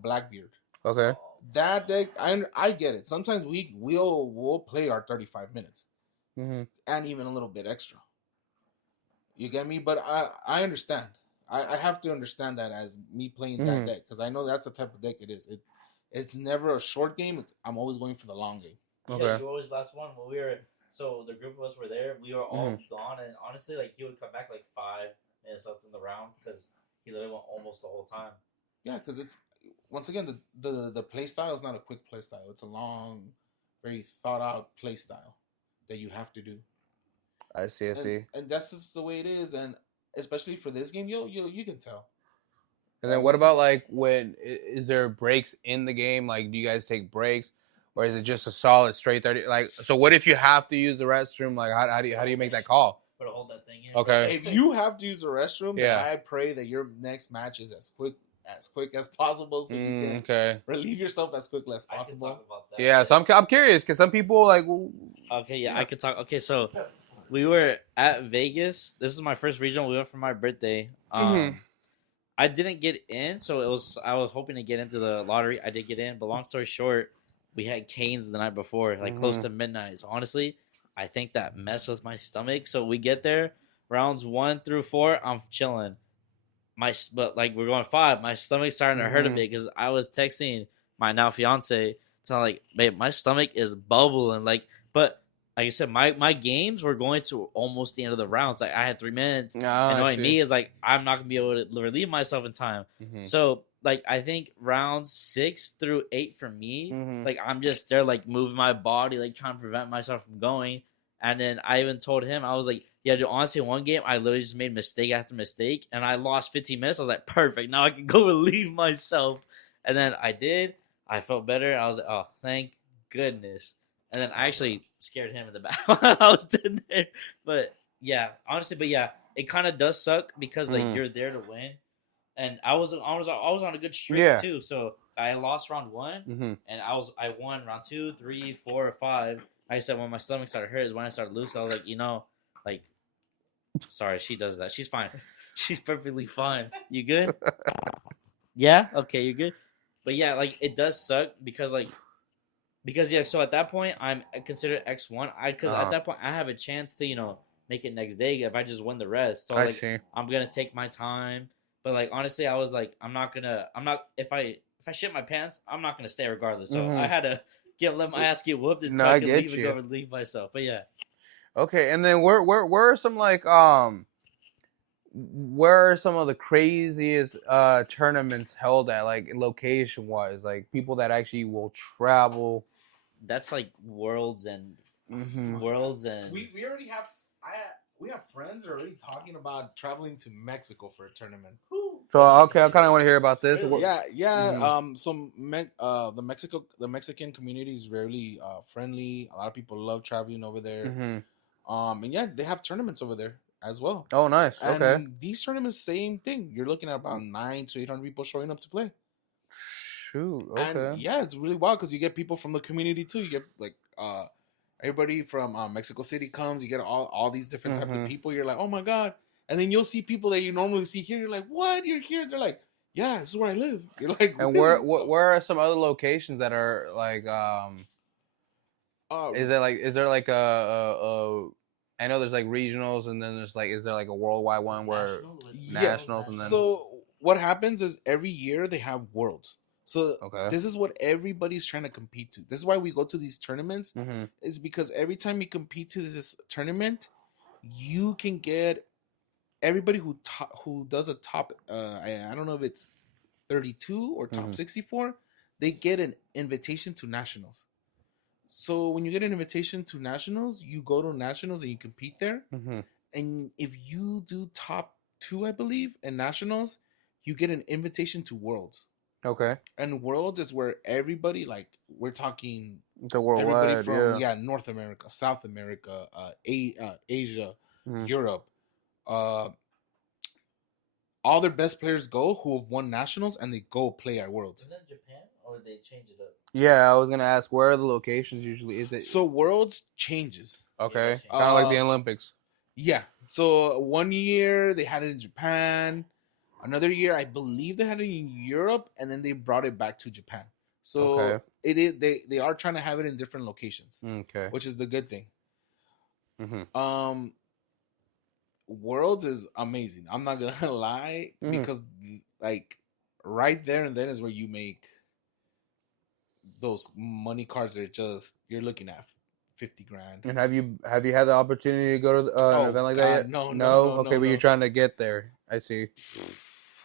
Blackbeard. Okay. That deck, I get it. Sometimes we'll play our 35 minutes Mm-hmm. and even a little bit extra. You get me? But I understand. I have to understand that as me playing that Mhm. deck because I know that's the type of deck it is. It's never a short game. I'm always going for the long game. Okay. Yeah, you were always last one. When we were the group of us were there. We were all gone, and honestly, like he would come back like 5 minutes left in the round because he literally went almost the whole time. Yeah, because it's once again the play style is not a quick play style. It's a long, very thought out play style that you have to do. I see. And that's just the way it is, and especially for this game, you can tell. And then what about like when is there breaks in the game? Like, do you guys take breaks? or is it just a solid straight 30? Like, so what if you have to use the restroom? Like, how do you make that call? But hold that thing in. Okay. If you have to use the restroom, Yeah. then I pray that your next match is as quick as possible, so you can Okay. relieve yourself as quickly as I can possible. talk about that. Yeah. So I'm curious because some people like. Okay, yeah, Yeah. I could talk. Okay, so we were at Vegas. This is my first regional. We went for my birthday. Mhm. I didn't get in, so I was hoping to get into the lottery. I did get in, but long story short, we had Canes the night before, like close to midnight. So honestly, I think that messed with my stomach. So we get there, rounds 1 through 4, I'm chilling. But like we're going 5, my stomach's starting to hurt a bit because I was texting my now fiance, telling like, babe, my stomach is bubbling. Like, but like I said, my games were going to almost the end of the rounds. Like I had 3 minutes. And knowing me is like I'm not gonna be able to relieve myself in time. So like I think rounds 6 through 8 for me, like I'm just there like moving my body, like trying to prevent myself from going. And then I even told him, I was like, yeah, dude, honestly, one game I literally just made mistake after mistake, and I lost 15 minutes. I was like, perfect, now I can go relieve myself. And then I did. I felt better. I was like, oh, thank goodness. And then I actually scared him in the back while I was in there. But yeah, honestly, it kind of does suck because like you're there to win, and I was on a good streak too. So I lost round 1, and I won round 2, 3, 4, 5. I said when my stomach started hurt is when I started losing. I was like, like, sorry, she does that. She's fine. She's perfectly fine. You good? Yeah. Okay, you good? But yeah, like it does suck because yeah. So at that point, I'm considered X1. Because at that point, I have a chance to make it next day if I just win the rest. So like I'm gonna take my time. But like honestly, I was like, if I shit my pants, I'm not gonna stay regardless. So I had to let my ass get whooped until I could leave and go relieve myself. But yeah. Okay, and then where are some like where are some of the craziest tournaments held at, like location wise, like people that actually will travel? That's like worlds and we already have we have friends that are already talking about traveling to Mexico for a tournament. So okay, I kind of want to hear about this. Really? Yeah. The Mexican community is really friendly. A lot of people love traveling over there. And yeah, they have tournaments over there as well. Oh, nice. Okay. And these tournaments, same thing. You're looking at about 900 to 800 people showing up to play. Shoot. Okay. And yeah, it's really wild because you get people from the community too. You get like everybody from Mexico City comes. You get all these different types of people. You're like, oh my god. And then you'll see people that you normally see here. You're like, what? You're here? They're like, yeah, this is where I live. You're like, and where are some other locations that are like is there like a I know there's like regionals, and then there's like, is there like a worldwide one where nationals and then? So what happens is every year they have worlds. So this is what everybody's trying to compete to. This is why we go to these tournaments. Is because every time you compete to this tournament, you can get everybody who does a top. I don't know if it's 32 or top 64. They get an invitation to nationals. So when you get an invitation to nationals, you go to nationals and you compete there. And if you do top 2, I believe, in nationals, you get an invitation to worlds. Okay. And worlds is where everybody, like, we're talking the worldwide, everybody from North America, South America, Asia, Europe. All their best players go who have won nationals, and they go play at worlds. Is that Japan or they change it up? Yeah, I was gonna ask, where are the locations usually? Is it so worlds changes? Okay, kind of like the Olympics. Yeah. So one year they had it in Japan. Another year, I believe they had it in Europe, and then they brought it back to Japan. So it is they are trying to have it in different locations. Okay, which is the good thing. Worlds is amazing. I'm not gonna lie, because like right there and then is where you make those money cards that are just you're looking at 50 grand. And have you had the opportunity to go to an event like that yet? No. Okay, but you're trying to get there. I see.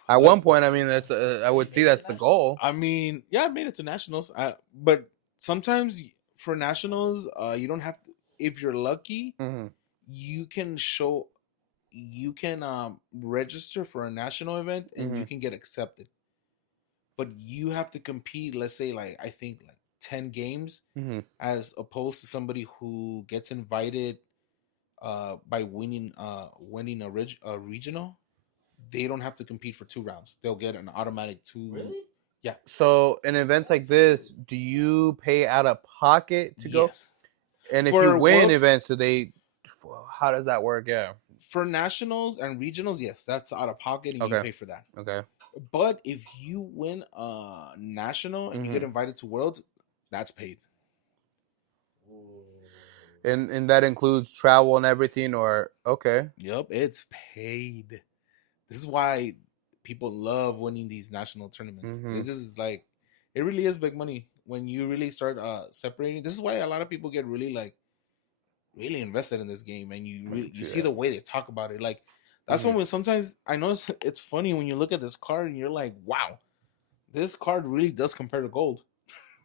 At one point, I mean, that's I would see that's the goal. I mean, yeah, I made it to nationals. But sometimes for nationals, you don't have to. If you're lucky, you can register for a national event and you can get accepted. But you have to compete. Let's say, like, I think like 10 games, Mm-hmm. as opposed to somebody who gets invited by winning a regional. They don't have to compete for 2 rounds. They'll get an automatic 2. Really? Yeah. So in events like this, do you pay out of pocket to go? Yes. And if For you win Worlds- events, do they? How does that work? Yeah. For nationals and regionals, yes, that's out of pocket and you Okay. pay for that. Okay. But if you win a national and you get invited to Worlds, that's paid. And that includes travel and everything, or okay. Yep, it's paid. This is why people love winning these national tournaments. Mhm. This is like, it really is big money when you really start separating. This is why a lot of people get really really invested in this game, and you see the way they talk about it. Like that's when sometimes I know it's funny when you look at this card and you're like, wow, this card really does compare to gold.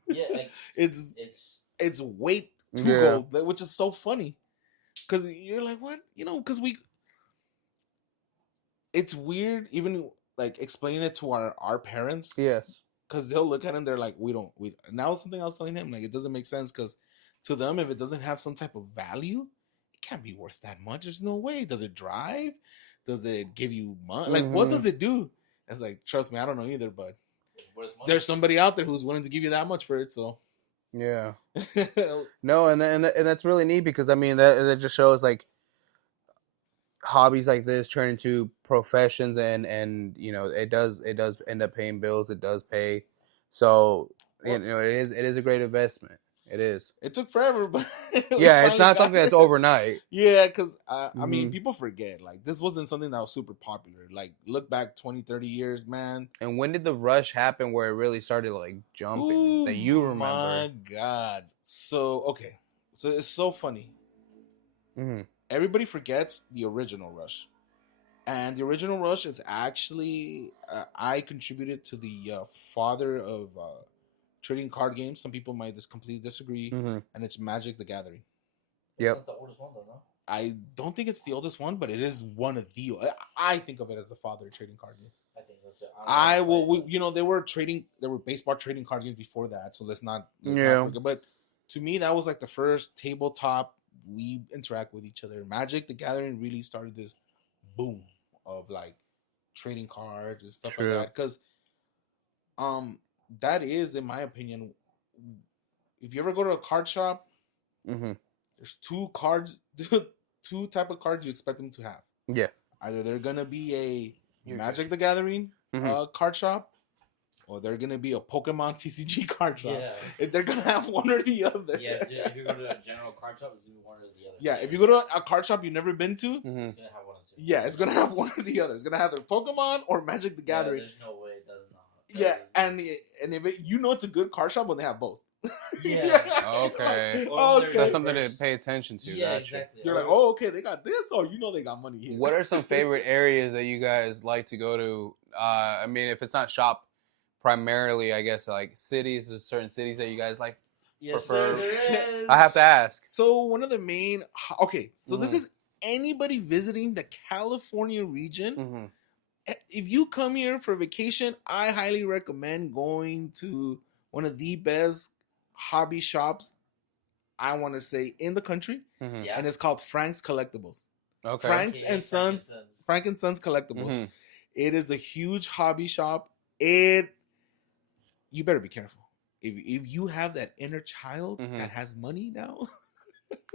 Yeah, like it's weight to gold, which is so funny because you're like, what, because it's weird even like explaining it to our parents. Yes, because they'll look at it and they're like, we now something I was telling him, like, it doesn't make sense because to them, if it doesn't have some type of value, it can't be worth that much. There's no way. Does it drive? Does it give you money? Like, what does it do? It's like, trust me, I don't know either, but there's somebody out there who's willing to give you that much for it. So yeah, no, and that's really neat because I mean that just shows like hobbies like this turn into professions, and it does end up paying bills. It does pay, so it is a great investment. It is. It took forever, but yeah, it's not something that's overnight. Yeah, because I mean, people forget, like, this wasn't something that was super popular. Like, look back 20, 30 years, man. And when did the rush happen where it really started, like, jumping that you remember? My God. So it's so funny. Mm-hmm. Everybody forgets the original rush. And the original rush is actually, I contributed to the father of trading card games. Some people might completely disagree, and it's Magic the Gathering. Yep. Not the oldest one, though, no? I don't think it's the oldest one, but it is one of the. I think of it as the father of trading card games. I think so too. There were baseball trading card games before that, so let's not Yeah. forget. But to me, that was like the first tabletop we interact with each other. Magic the Gathering really started this boom of like trading cards and stuff like that, because that is, in my opinion, if you ever go to a card shop, there's two type of cards you expect them to have. Yeah. Either they're gonna be a Magic the Gathering card shop, or they're gonna be a Pokemon TCG card shop. Yeah. They're gonna have one or the other. Yeah, if you go to a general card shop, it's gonna be one or the other. Yeah, if you go to a card shop you've never been to, it's gonna have one or two. Yeah, it's gonna have one or the other. It's gonna have their Pokemon or Magic the Gathering. There's no way it does not. Yeah, and if it's a good card shop when they have both. Yeah. Okay. Okay. That's something to pay attention to. Yeah, exactly. You're like, oh, okay, they got this, or they got money here. What are some favorite areas that you guys like to go to? I mean, if it's not shop primarily, I guess like cities, there's certain cities that you guys like prefer. Sir, there is. I have to ask. So one of the main, this is anybody visiting the California region. If you come here for vacation, I highly recommend going to one of the best hobby shops, I want to say, in the country, and it's called Frank's Collectibles. Okay. Frank and Sons Collectibles. It is a huge hobby shop. You better be careful. If you have that inner child that has money now,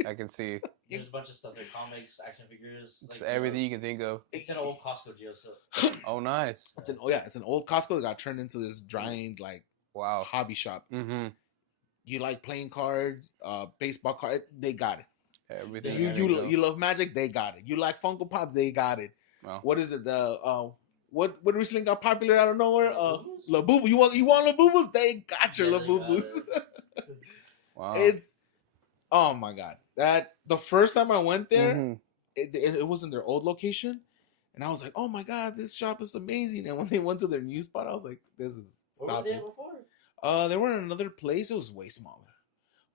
I can see. There's a bunch of stuff there: comics, action figures, like, everything you can think of. It's an old Costco geo. Oh, nice. It's an old Costco that got turned into this giant hobby shop. You like playing cards, baseball cards, they got it. Everything. You love Magic, they got it. You like Funko Pops, they got it. Wow. What is it? What recently got popular out of nowhere? Labubu. You want Labubus? They got your Labubus. Wow. It's, oh my God. That the first time I went there, it was in their old location, and I was like, oh my God, this shop is amazing. And when they went to their new spot, I was like, this is stopping. Where were they before? They were in another place. It was way smaller.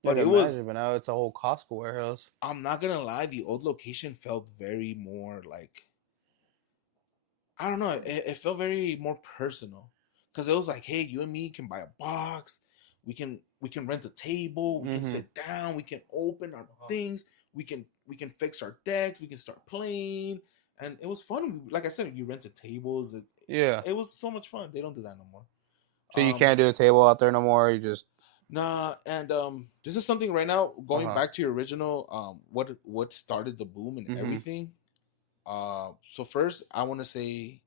But but now it's a whole Costco warehouse. I'm not gonna lie, the old location felt very more like, I don't know, it felt very more personal, because it was like, hey, you and me can buy a box. We can we can rent a table, we can Mhm. sit down, we can open our Uh-huh. things, we can fix our decks, we can start playing, and it was fun. Like I said, you rented tables. Yeah. It was so much fun. They don't do that no more. So you can't do a table out there no more. You just Nah, and this is something right now. Going Uh-huh. back to your original, what started the boom and Mhm. everything. So first I want to say,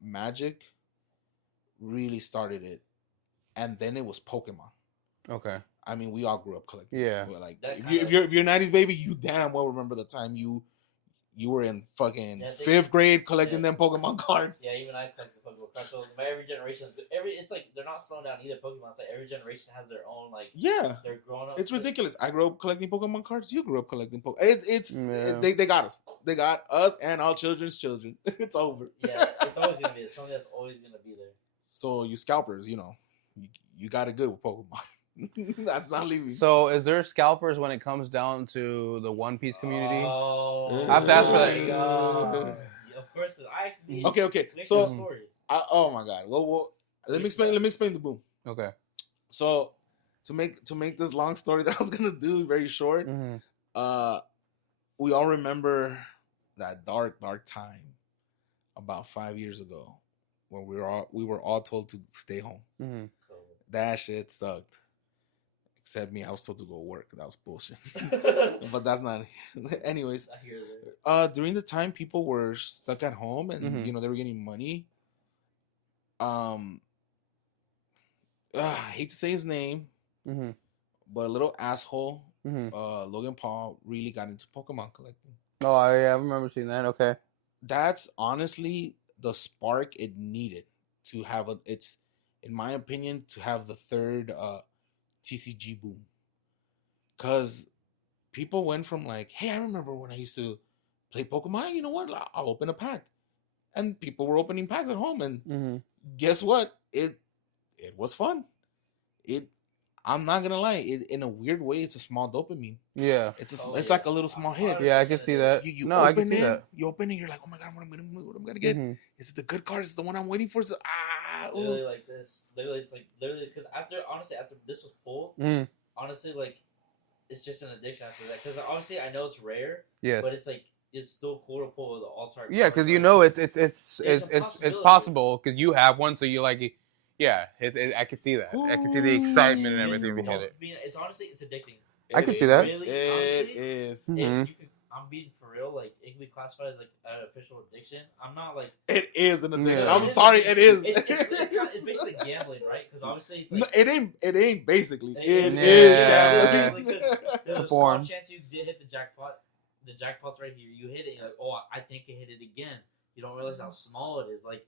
Magic really started it, and then it was Pokemon. okay. I mean, we all grew up collecting. Yeah. We're like, That if you're a '90s baby, you damn well remember the time you were in fucking Yeah, they- 5th grade collecting yeah. them Pokemon cards. Yeah, even I collect the Pokemon cards. So every generation is it's like they're not slowing down either. Pokemon, it's like every generation has their own like Yeah, they're growing up. it's with- ridiculous. I grew up collecting Pokemon cards. You grew up collecting Pokemon. Yeah. They got us. They got us and all children's children. It's over. Yeah, it's always gonna be. It's something that's always gonna be there. So you scalpers, you got it good with Pokemon. That's not leaving. So is there scalpers when it comes down to the One Piece community? Oh, I have to ask for that. my God. Yeah, of course, I actually. Okay. Next So, story. oh my god. Well, let me explain the boom. Okay. So, to make this long story that I was gonna do very short, Mm-hmm. we all remember that dark time about 5 years ago when we were all told to stay home. Mm-hmm. That shit sucked. Except me, I was told to go work. That was bullshit. But that's not. Anyways, I hear that. during the time people were stuck at home and Mhm. they were getting money. I hate to say his name, Mm-hmm. but a little asshole, Mm-hmm. Logan Paul, really got into Pokemon collecting. Oh, yeah, I remember seeing that. Okay. That's honestly the spark it needed to have it's in my opinion to have the third TCG boom, because people went from like, hey, I remember when I used to play Pokemon, you know what, I'll open a pack, and people were opening packs at home, and Mm-hmm. guess what, it was fun. I'm not gonna lie, in a weird way, it's a small dopamine. Yeah. It's Oh, it's yeah. like a little small hit. Yeah, I can see that. You No, I open can see it, that. you open it, you're like, oh my god, what I'm gonna get? Mhm. Is it the good card? Is it the one I'm waiting for? Is it, Literally like this. Literally, it's like literally because after this was pulled, Mhm. honestly, like it's just an addiction after that. Because obviously I know it's rare, Yes. but it's like it's still cool to pull the all-star. Yeah, cards, because you like- know it's a possibility. possible because you have one, so you like, yeah, I can see that. I can see the excitement and everything Don't behind it. be- It's honestly it's addicting. I can see that. Really, It honestly, is. Mhm. if you could, I'm being for real. Like it can be classified as like an official addiction. I'm not like. It is an addiction. Yeah. I'm sorry, it is. It's basically gambling, right? Because obviously it's like No, it ain't basically. It is. is Yeah. gambling. There's It's a a small form. chance you did hit the jackpot. The jackpot's right here. You hit it. You're like, oh, I think it hit it again. You don't realize how small it is. Like,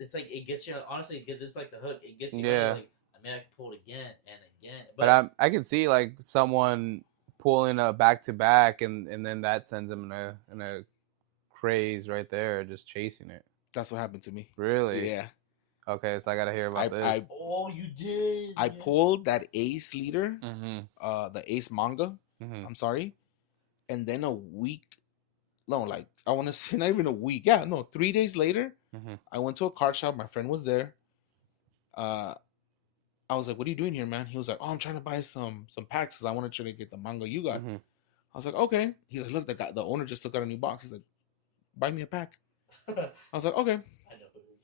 it's like it gets you. Honestly, because it's like the hook. It gets you. Yeah. Like, I mean, I can pull it again and again. But I can see like someone pulling a back to back, and then that sends them in a craze right there, just chasing it. That's what happened to me. Really? Yeah. Okay, so I gotta hear about this. oh, you did. I pulled that Ace leader, Mm-hmm. the Ace manga. Mm-hmm. I'm sorry. And then a week, no, like I want to say not even a week. Yeah, no, 3 days later, Mm-hmm. I went to a card shop. My friend was there. I was like, "What are you doing here, man?" He was like, "Oh, I'm trying to buy some packs because I want to try to get the manga you got." Mm-hmm. I was like, "Okay." He's like, "Look, the owner just took out a new box." He's like, "Buy me a pack." I was like, "Okay." I know who it is.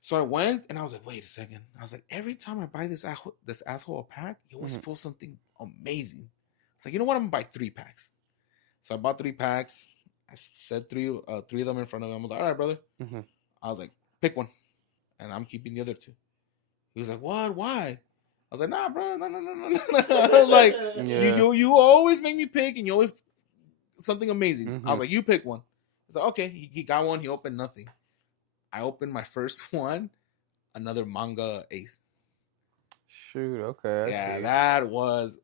So I went and I was like, "Wait a second." I was like, "Every time I buy this asshole a pack, he always Mhm. pulls something amazing." It's like, you know what? I'm gonna buy 3 packs. So I bought 3 packs. I said three of them in front of him. I was like, "All right, brother." Mm-hmm. I was like, "Pick one," and I'm keeping the other 2. He was like, "What? Why?" I was like, "Nah, bro, no." Like, Yeah. you always make me pick, and you always something amazing. I Mhm. was like, "You pick one." He's like, "Okay." He got one. He opened nothing. I opened my first one, another manga Ace. Shoot. Okay. Yeah, that was.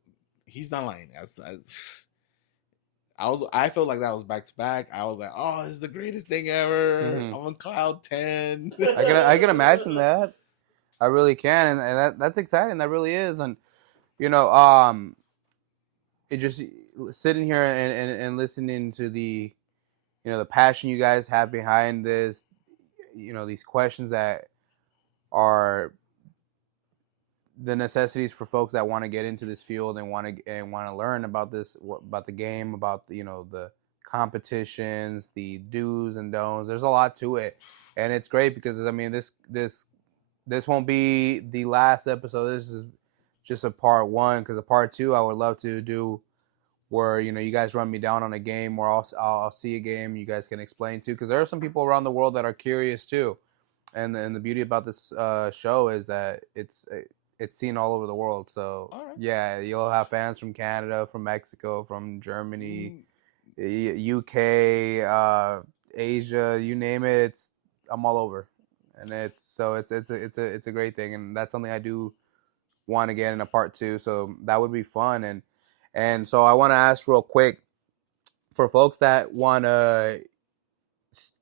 He's not lying. I felt like that was back to back. I was like, "Oh, this is the greatest thing ever." Mhm. I'm on cloud 10. I can imagine that. I really can, and that's exciting. That really is, and it just sitting here and listening to the the passion you guys have behind this, these questions that are the necessities for folks that want to get into this field and want to learn about about the game, about the competitions, the do's and don'ts. There's a lot to it, and it's great because I mean this won't be the last episode. This is just a part one, because a part two I would love to do where you guys run me down on a game, where I'll see a game you guys can explain to, because there are some people around the world that are curious too, and the beauty about this show is that it's seen all over the world. So yeah, you'll have fans from Canada, from Mexico, from Germany, UK, Asia, you name it. I'm all over, and it's a great thing, and that's something I do want to get in a part two. So that would be fun, and so I want to ask real quick, for folks that want to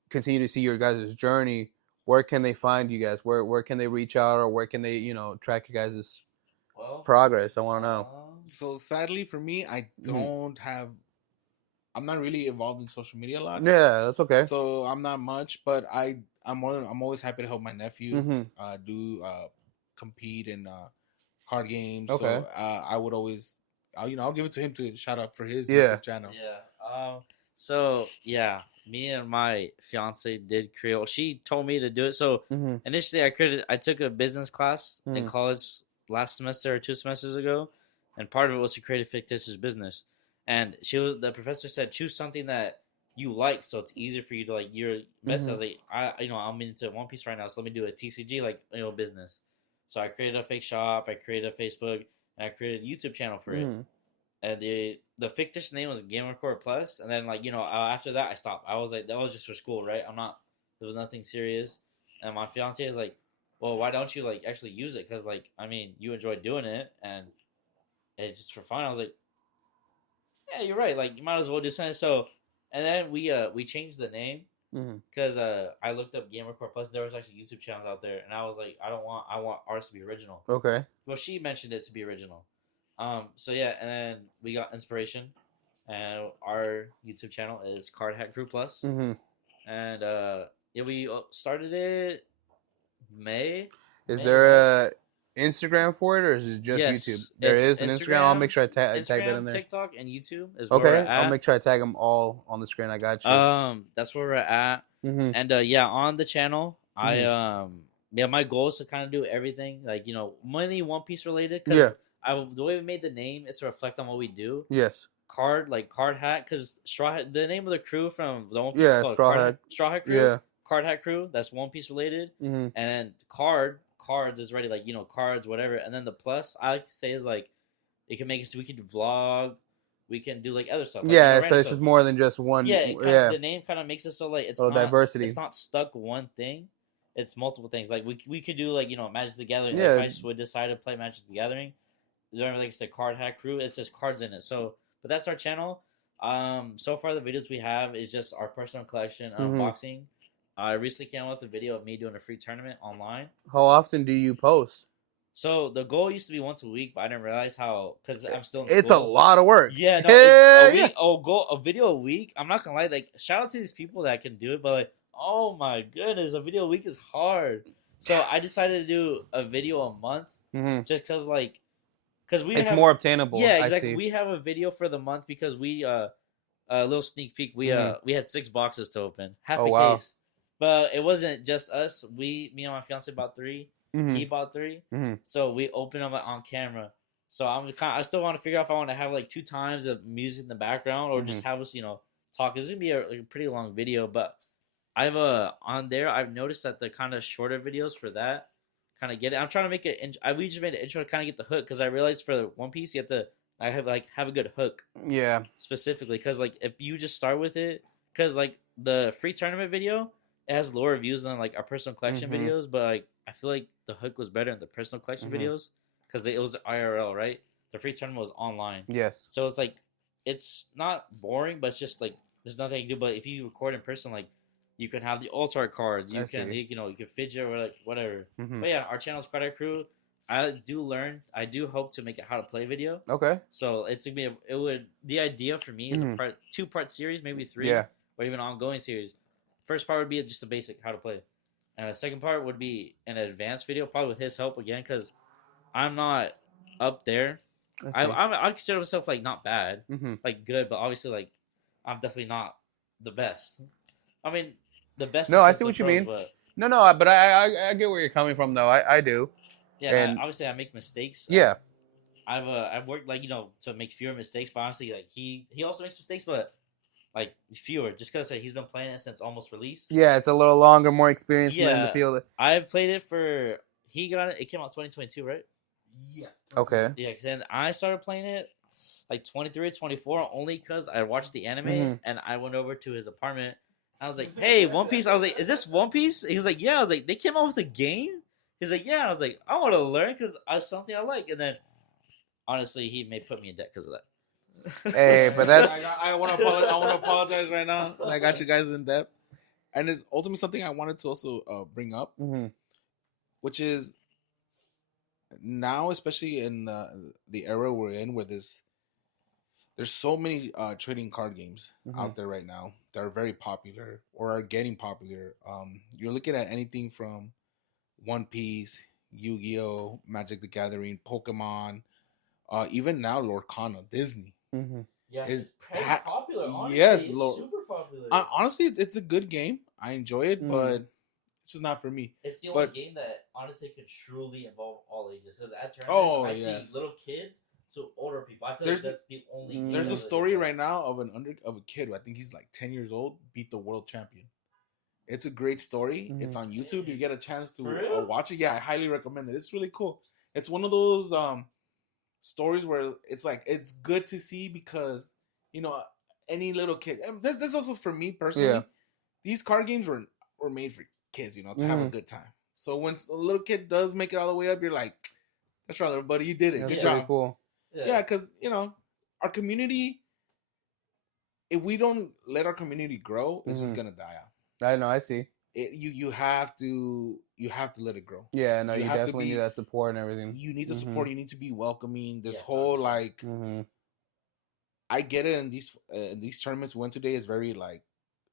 continue to see your guys' journey, where can they find you guys? Where can they reach out, or where can they track you guys' progress? I want to know. So sadly for me, I don't have. I'm not really involved in social media a lot. Yeah, that's okay. So I'm not much, but I'm always happy to help my nephew do compete in card games. Okay. So I would always, I'll give it to him to shout out for his YouTube channel. Yeah. So yeah, me and my fiance did create. Well, she told me to do it. So initially, I took a business class in college last semester or 2 semesters ago, and part of it was to create a fictitious business. And the professor said, choose something that you like, so it's easier for you to like your best. I was like, I'm into One Piece right now, so let me do a TCG business. So I created a fake shop, I created a Facebook, and I created a YouTube channel for it. And the fictitious name was Gamercore Plus. And then after that I stopped. I was like, that was just for school, right? There was nothing serious. And my fiance is like, well, why don't you like actually use it? Because you enjoy doing it, and it's just for fun. I was like, yeah, you're right. Like, you might as well do something. So, and then we changed the name because I looked up Gamercore Plus. There was actually YouTube channels out there, and I was like, I want ours to be original. Okay. Well, she mentioned it to be original. So yeah, and then we got inspiration, and our YouTube channel is Card Hat Crew Plus, and we started it May. Is there a Instagram for it, or is it just YouTube? There is an Instagram. I'll make sure I tag that in there. TikTok, and YouTube is where we're at. I'll make sure I tag them all on the screen. I got you. That's where we're at. And on the channel, my goal is to kind of do everything, mainly One Piece related. The way we made the name is to reflect on what we do. Yes. Card Hat, because the name of the crew from the One Piece is called Straw Hat Crew. Yeah. Card Hat Crew. That's One Piece related. And then cards is already cards, whatever. And then the plus, I like to say, is it can make us. We can vlog. We can do other stuff. So it's just more than just one. The name kind of makes it so it's not diversity. It's not stuck one thing. It's multiple things. We could do Magic the Gathering. Yeah. If I would decide to play Magic the Gathering, it's the Card Hat Crew. It says cards in it. So, but that's our channel. So far the videos we have is just our personal collection unboxing. I recently came out with a video of me doing a free tournament online. How often do you post? So the goal used to be once a week, but I didn't realize because I'm still in school. It's a lot of work. Yeah, no, a video a week. I'm not gonna lie. Shout out to these people that can do it, but oh my goodness, a video a week is hard. So I decided to do a video a month, just because it's more obtainable. Yeah, exactly. We have a video for the month because we a little sneak peek. We had 6 boxes to open, half a case. But it wasn't just us. Me and my fiance bought 3. He bought 3. So we opened them on camera. So I still want to figure out if I want to have 2 times of music in the background, or just have us talk. It's gonna be a pretty long video, but I've on there I've noticed that the kind of shorter videos for that kind of get it. I'm trying to make it. We just made an intro to kind of get the hook, because I realized for One Piece you have to have a good hook. Yeah. Specifically, because if you just start with it, because the free tournament video, it has lower views than our personal collection videos, but I feel like the hook was better in the personal collection videos because it was IRL, right? The free tournament was online. Yes. So it's it's not boring, but it's just there's nothing you can do. But if you record in person, you can have the alt art cards, you can fidget or whatever. But yeah, our channel's Card Hat Crew. I do hope to make a how to play video. Okay. So it's gonna be the idea for me is a 2-part series, maybe 3, or even ongoing series. First part would be just a basic how to play, and the second part would be an advanced video, probably with his help again, because I'm not up there. I consider myself like not bad, Mm-hmm. like good, but obviously like I'm definitely not the best. I mean, the best No, is I just see the what you pros, mean. but No, but I get where you're coming from though. I do. yeah, and And obviously I make mistakes. yeah. I've worked like to make fewer mistakes, but honestly, like he also makes mistakes, but like fewer, just because he's been playing it since almost release. Yeah, it's a little longer, more experience in the Yeah, field. I've played it for he got it. It came out 2022, right? Yes. Okay. Yeah, because then I started playing it like 23, 24, only because I watched the anime Mhm. and I went over to his apartment. I was like, "Hey, One Piece." I was like, "Is this One Piece?" He was like, "Yeah." I was like, "They came out with a game." He was like, "Yeah." I was like, "I want to learn because it's something I like." And then, honestly, he may put me in debt because of that. Hey, but that's I want to apologize. I want to apologize right now. I got you guys in depth, and it's ultimately something I wanted to also bring up, Mhm. which is now, especially in the era we're in, where there's so many trading card games out there right now that are very popular or are getting popular. You're looking at anything from One Piece, Yu-Gi-Oh, Magic the Gathering, Pokemon, even now Lorcana, Disney. Mhm. Yeah, Is it's pretty that- popular. Honestly, yes, it's Lord. super popular. Honestly, it's a good game. I enjoy it, but it's just not for me. It's the only But game that honestly could truly involve all ages. Because at Oh, tournaments, I yes. see little kids to older people. I feel There's- like that's the only. Mm. game there's that a really story does that. right now of a kid who I think he's like 10 years old, beat the world champion. It's a great story. It's on YouTube. You get a chance For to real? watch it. Yeah, I highly recommend it. It's really cool. It's one of those stories where it's like it's good to see because you know any little kid. And this also for me personally. Yeah. These card games were made for kids, to have a Mhm. good time. So when a little kid does make it all the way up, you're like, "That's right, little buddy, you did it. That's Good pretty job." cool. Yeah, because our community. If we don't let our community grow, it's just gonna die out. I know. I see. You have to let it grow. Yeah. No, you have to definitely need that support and everything. You need the support. You need to be welcoming. This Yeah, whole 100%. like, Mhm. I get it. In these tournaments we went today is very like,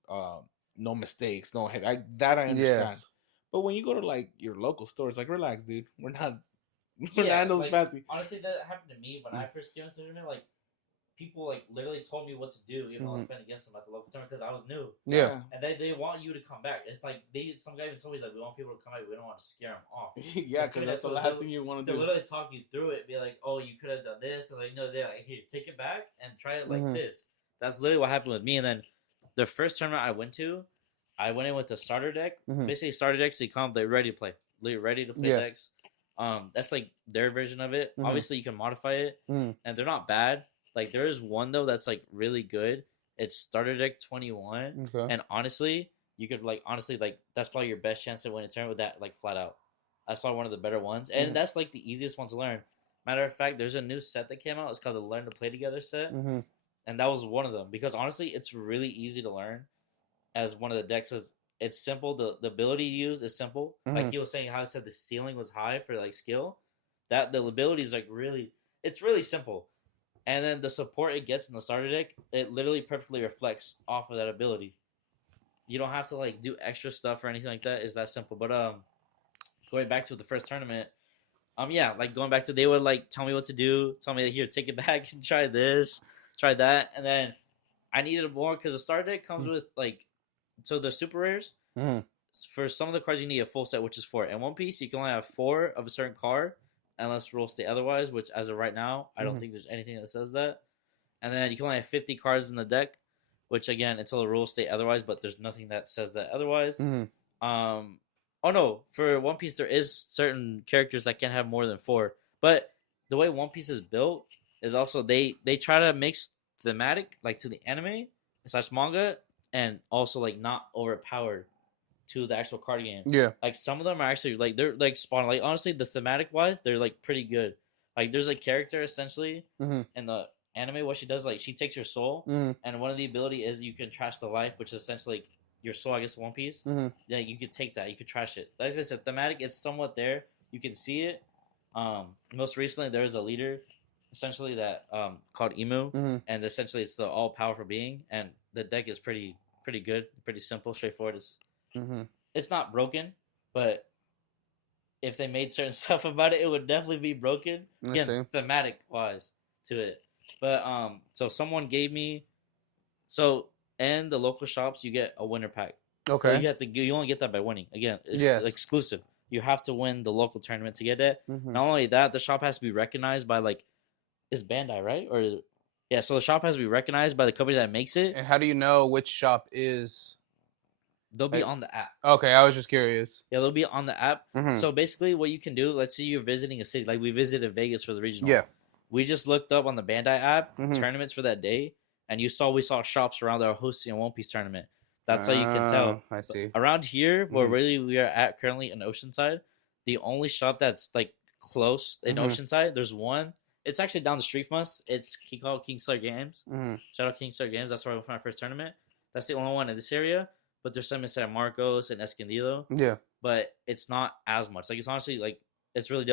no mistakes, no head. I understand. Yes. But when you go to like your local store, it's like, relax, dude. We're not Yeah, those like, fancy. honestly, that happened to me when I first came into the tournament. Like, people like literally told me what to do, even though I was playing against them at the local tournament because I was new. Yeah. And they want you to come back. It's like some guy even told me, he's like, we want people to come back. We don't want to scare them off. Yeah, because that's the last thing you want to They do. literally talk you through it, be like, oh, you could have done this, and like, no, they're like, here, take it back and try it like this. That's literally what happened with me. And then the first tournament I went to, I went in with the starter deck. Basically, starter decks they're ready to play, ready to play decks. That's like their version of it. Obviously, you can modify it, and they're not bad. Like there is one though that's like really good. It's starter deck 21, and honestly, you could like that's probably your best chance to win a tournament with that like flat out. That's probably one of the better ones, and that's like the easiest one to learn. Matter of fact, there's a new set that came out. It's called the Learn to Play Together set, and that was one of them because honestly, it's really easy to learn. As one of the decks says, it's simple. The ability to use is simple. Like he was saying, how I said the ceiling was high for like skill. That the ability is like it's really simple. And then the support it gets in the starter deck, it literally perfectly reflects off of that ability. You don't have to like do extra stuff or anything like that. It's that simple. But going back to the first tournament, yeah, like going back to they would like tell me what to do, tell me here, take it back and try this, try that, and then I needed more because the starter deck comes with like so the super rares. For some of the cards, you need a full set, which is 4. In One Piece, you can only have 4 of a certain card, unless rules state otherwise. Which, as of right now, I don't think there's anything that says that. And then you can only have 50 cards in the deck, which again, until the rules state otherwise. But there's nothing that says that otherwise. Oh no, for One Piece, there is certain characters that can have more than 4. But the way One Piece is built is also they try to mix thematic like to the anime / manga, and also like not overpowered to the actual card game. Yeah. Like some of them are actually like they're like spawn. Like honestly, the thematic wise, they're like pretty good. Like there's a character essentially in the anime. What she does, like she takes your soul, and one of the ability is you can trash the life, which is essentially like, your soul. I guess One Piece. Yeah, you could take that. You could trash it. Like I said, thematic. It's somewhat there. You can see it. Most recently there is a leader, essentially that called Emu, and essentially it's the all powerful being, and the deck is pretty good, pretty simple, straightforward. It's not broken, but if they made certain stuff about it, it would definitely be broken. I Again, see. thematic wise to it. But so someone gave me, so in the local shops you get a winner pack. So Okay. you only get that by winning. Again, it's Yes. exclusive. You have to win the local tournament to get it. Mhm. Not only that, the shop has to be recognized by like, is Bandai right or yeah? So the shop has to be recognized by the company that makes it. And how do you know which shop is? They'll be Like- on the app. Okay, I was just curious. Yeah, they'll be on the app. Mhm. So basically, what you can do, let's say you're visiting a city, like we visited Vegas for the regional. Yeah. We just looked up on the Bandai app Mhm. tournaments for that day, and we saw shops around that are hosting a One Piece tournament. That's how you can tell. Oh, I see. Around here, where Mhm. really we are at currently in Oceanside, the only shop that's like close in Mhm. Oceanside, there's one. It's actually down the street from us. It's called Kingstar Games. Mhm. Shout out Kingstar Games. That's where I went for my first tournament. That's the only one in this area. But there's some in San Marcos and Escondido. Yeah. But it's not as much. Like it's honestly like it's really